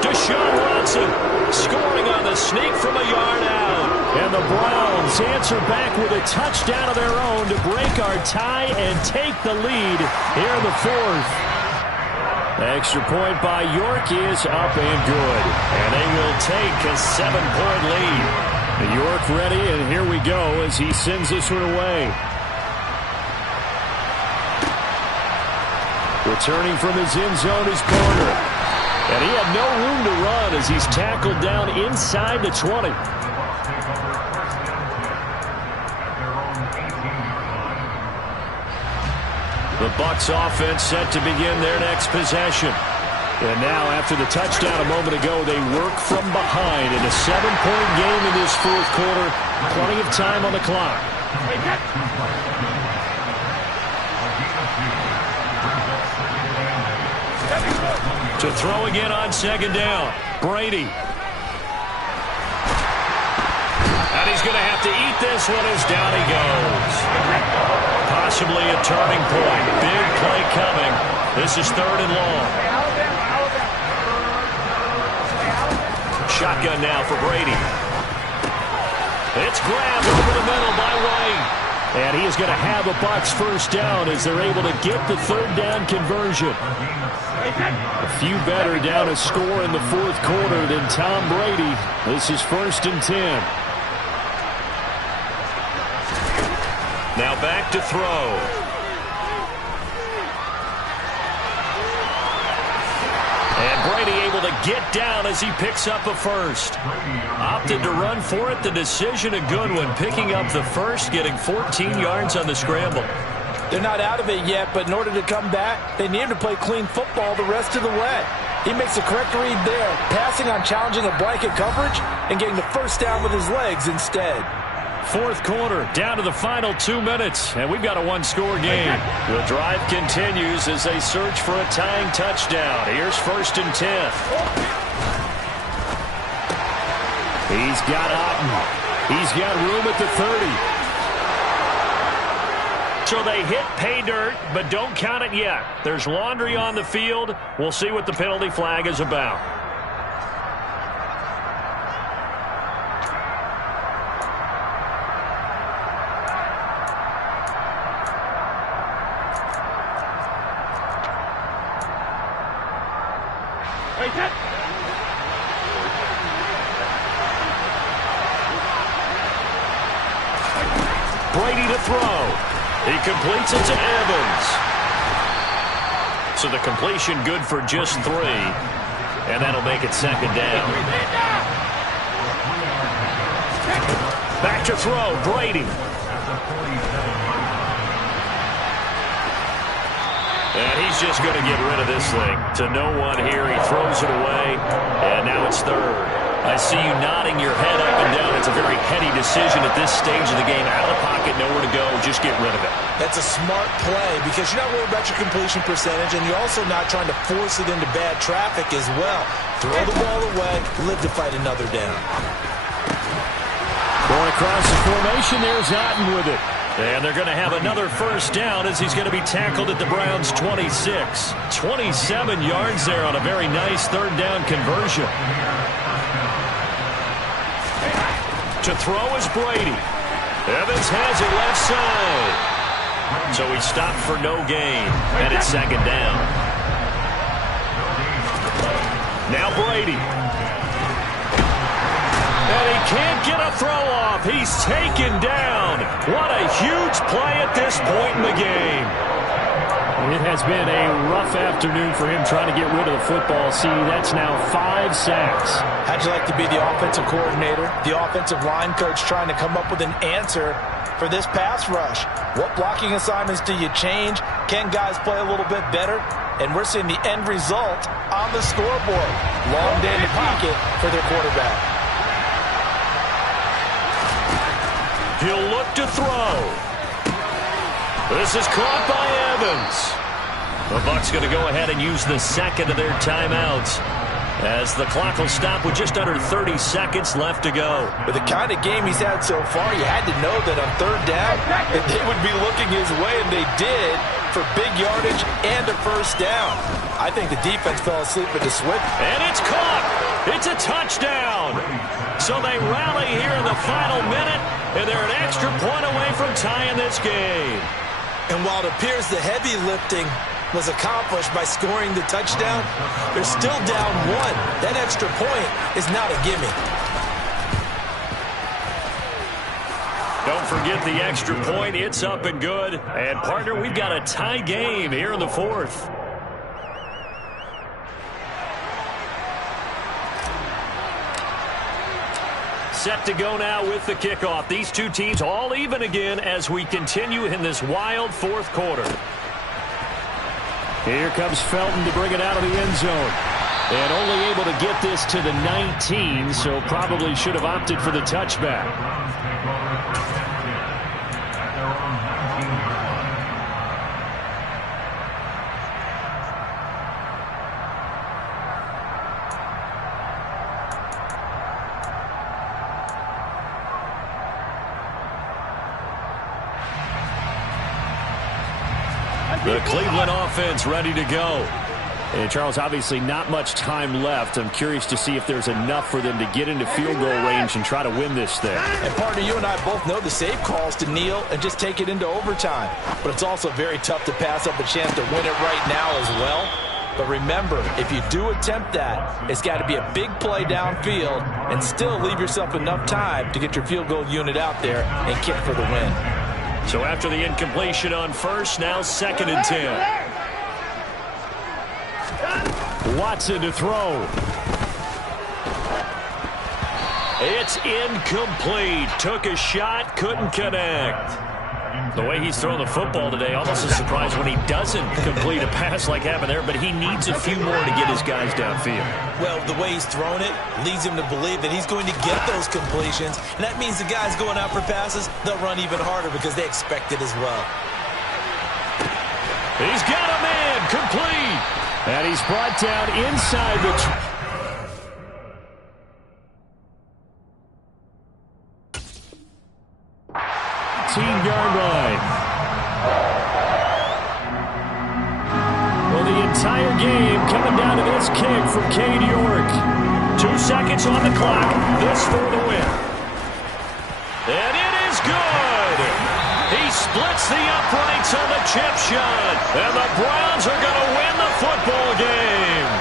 Deshaun Watson scoring on the sneak from a yard out. And the Browns answer back with a touchdown of their own to break our tie and take the lead here in the 4th. Extra point by York is up and good. And they will take a 7-point lead. York ready, and here we go as he sends this one away. Returning from his end zone is Porter. And he had no room to run as he's tackled down inside the 20. The Bucs offense set to begin their next possession. And now, after the touchdown a moment ago, they work from behind in a 7-point game in this fourth quarter. Plenty of time on the clock. To throw again on second down. Brady. And he's going to have to eat this one as down he goes. Possibly a turning point. Big play coming. This is 3rd and long. Shotgun now for Brady. It's grabbed over the middle by White. And he is going to have a Bucs first down as they're able to get the 3rd down conversion. A few better down a score in the fourth quarter than Tom Brady. This is 1st and 10. Now back to throw. And Brady able to get down as he picks up a first. Opted to run for it. The decision a good one. Picking up the first, getting 14 yards on the scramble. They're not out of it yet, but in order to come back, they need him to play clean football the rest of the way. He makes the correct read there, passing on challenging a blanket coverage and getting the first down with his legs instead. Fourth quarter, down to the final 2 minutes, and we've got a one-score game. The drive continues as they search for a tying touchdown. Here's 1st and 10. He's got Otten. He's got room at the 30. So they hit pay dirt, but don't count it yet. There's laundry on the field. We'll see what the penalty flag is about. Brady to throw. He completes it to Evans. So the completion good for just 3. And that'll make it 2nd down. Back to throw, Brady. And he's just going to get rid of this thing. To no one here, he throws it away. And now it's 3rd. I see you nodding your head up and down. It's a very heady decision at this stage of the game. Out of the pocket, nowhere to go. Just get rid of it. That's a smart play because you're not worried about your completion percentage, and you're also not trying to force it into bad traffic as well. Throw the ball away, live to fight another down. Going across the formation, there's Otten with it. And they're going to have another first down as he's going to be tackled at the Browns' 26. 27 yards there on a very nice 3rd down conversion. To throw is Brady. Evans has it left side. So he stopped for no gain. And it's 2nd down. Now Brady. And he can't get a throw off. He's taken down. What a huge play at this point in the game. It has been a rough afternoon for him trying to get rid of the football. See, that's now 5 sacks. How'd you like to be the offensive coordinator, the offensive line coach trying to come up with an answer for this pass rush? What blocking assignments do you change? Can guys play a little bit better? And we're seeing the end result on the scoreboard. Long day in the pocket for their quarterback. He'll look to throw. This is caught by Evans. The Bucs going to go ahead and use the second of their timeouts as the clock will stop with just under 30 seconds left to go. With the kind of game he's had so far, you had to know that on 3rd down that they would be looking his way, and they did, for big yardage and a first down. I think the defense fell asleep at the switch. And it's caught. It's a touchdown. So they rally here in the final minute, and they're an extra point away from tying this game. And while it appears the heavy lifting was accomplished by scoring the touchdown. They're still down 1. That extra point is not a gimme. Don't forget the extra point. It's up and good. And, partner, we've got a tie game here in the 4th. Set to go now with the kickoff. These two teams all even again as we continue in this wild 4th quarter. Here comes Felton to bring it out of the end zone. And only able to get this to the 19, so probably should have opted for the touchback. The Cleveland offense ready to go. And, Charles, obviously not much time left. I'm curious to see if there's enough for them to get into field goal range and try to win this thing. And, partner, you and I both know the safe calls to kneel and just take it into overtime. But it's also very tough to pass up a chance to win it right now as well. But remember, if you do attempt that, it's got to be a big play downfield and still leave yourself enough time to get your field goal unit out there and kick for the win. So after the incompletion on first, now 2nd and 10. Watson to throw. It's incomplete. Took a shot, couldn't connect. The way he's throwing the football today, almost a surprise when he doesn't complete a pass like happened there, but he needs a few more to get his guys downfield. Well, the way he's thrown it leads him to believe that he's going to get those completions, and that means the guys going out for passes, they'll run even harder because they expect it as well. He's got a man, complete, and he's brought down inside the 18-yard line. Well, the entire game coming down to this kick from Cade York. 2 seconds on the clock. This for the win. And it is good. He splits the uprights on the chip shot. And the Browns are going to win the football game.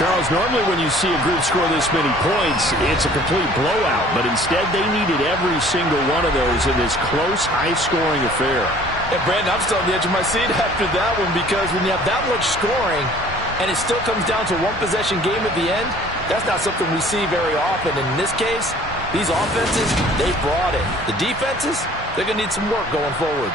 Charles, normally when you see a group score this many points, it's a complete blowout. But instead, they needed every single one of those in this close, high-scoring affair. And, Brandon, I'm still on the edge of my seat after that one because when you have that much scoring and it still comes down to a one-possession game at the end, that's not something we see very often. And in this case, these offenses, they brought it. The defenses, they're going to need some work going forward.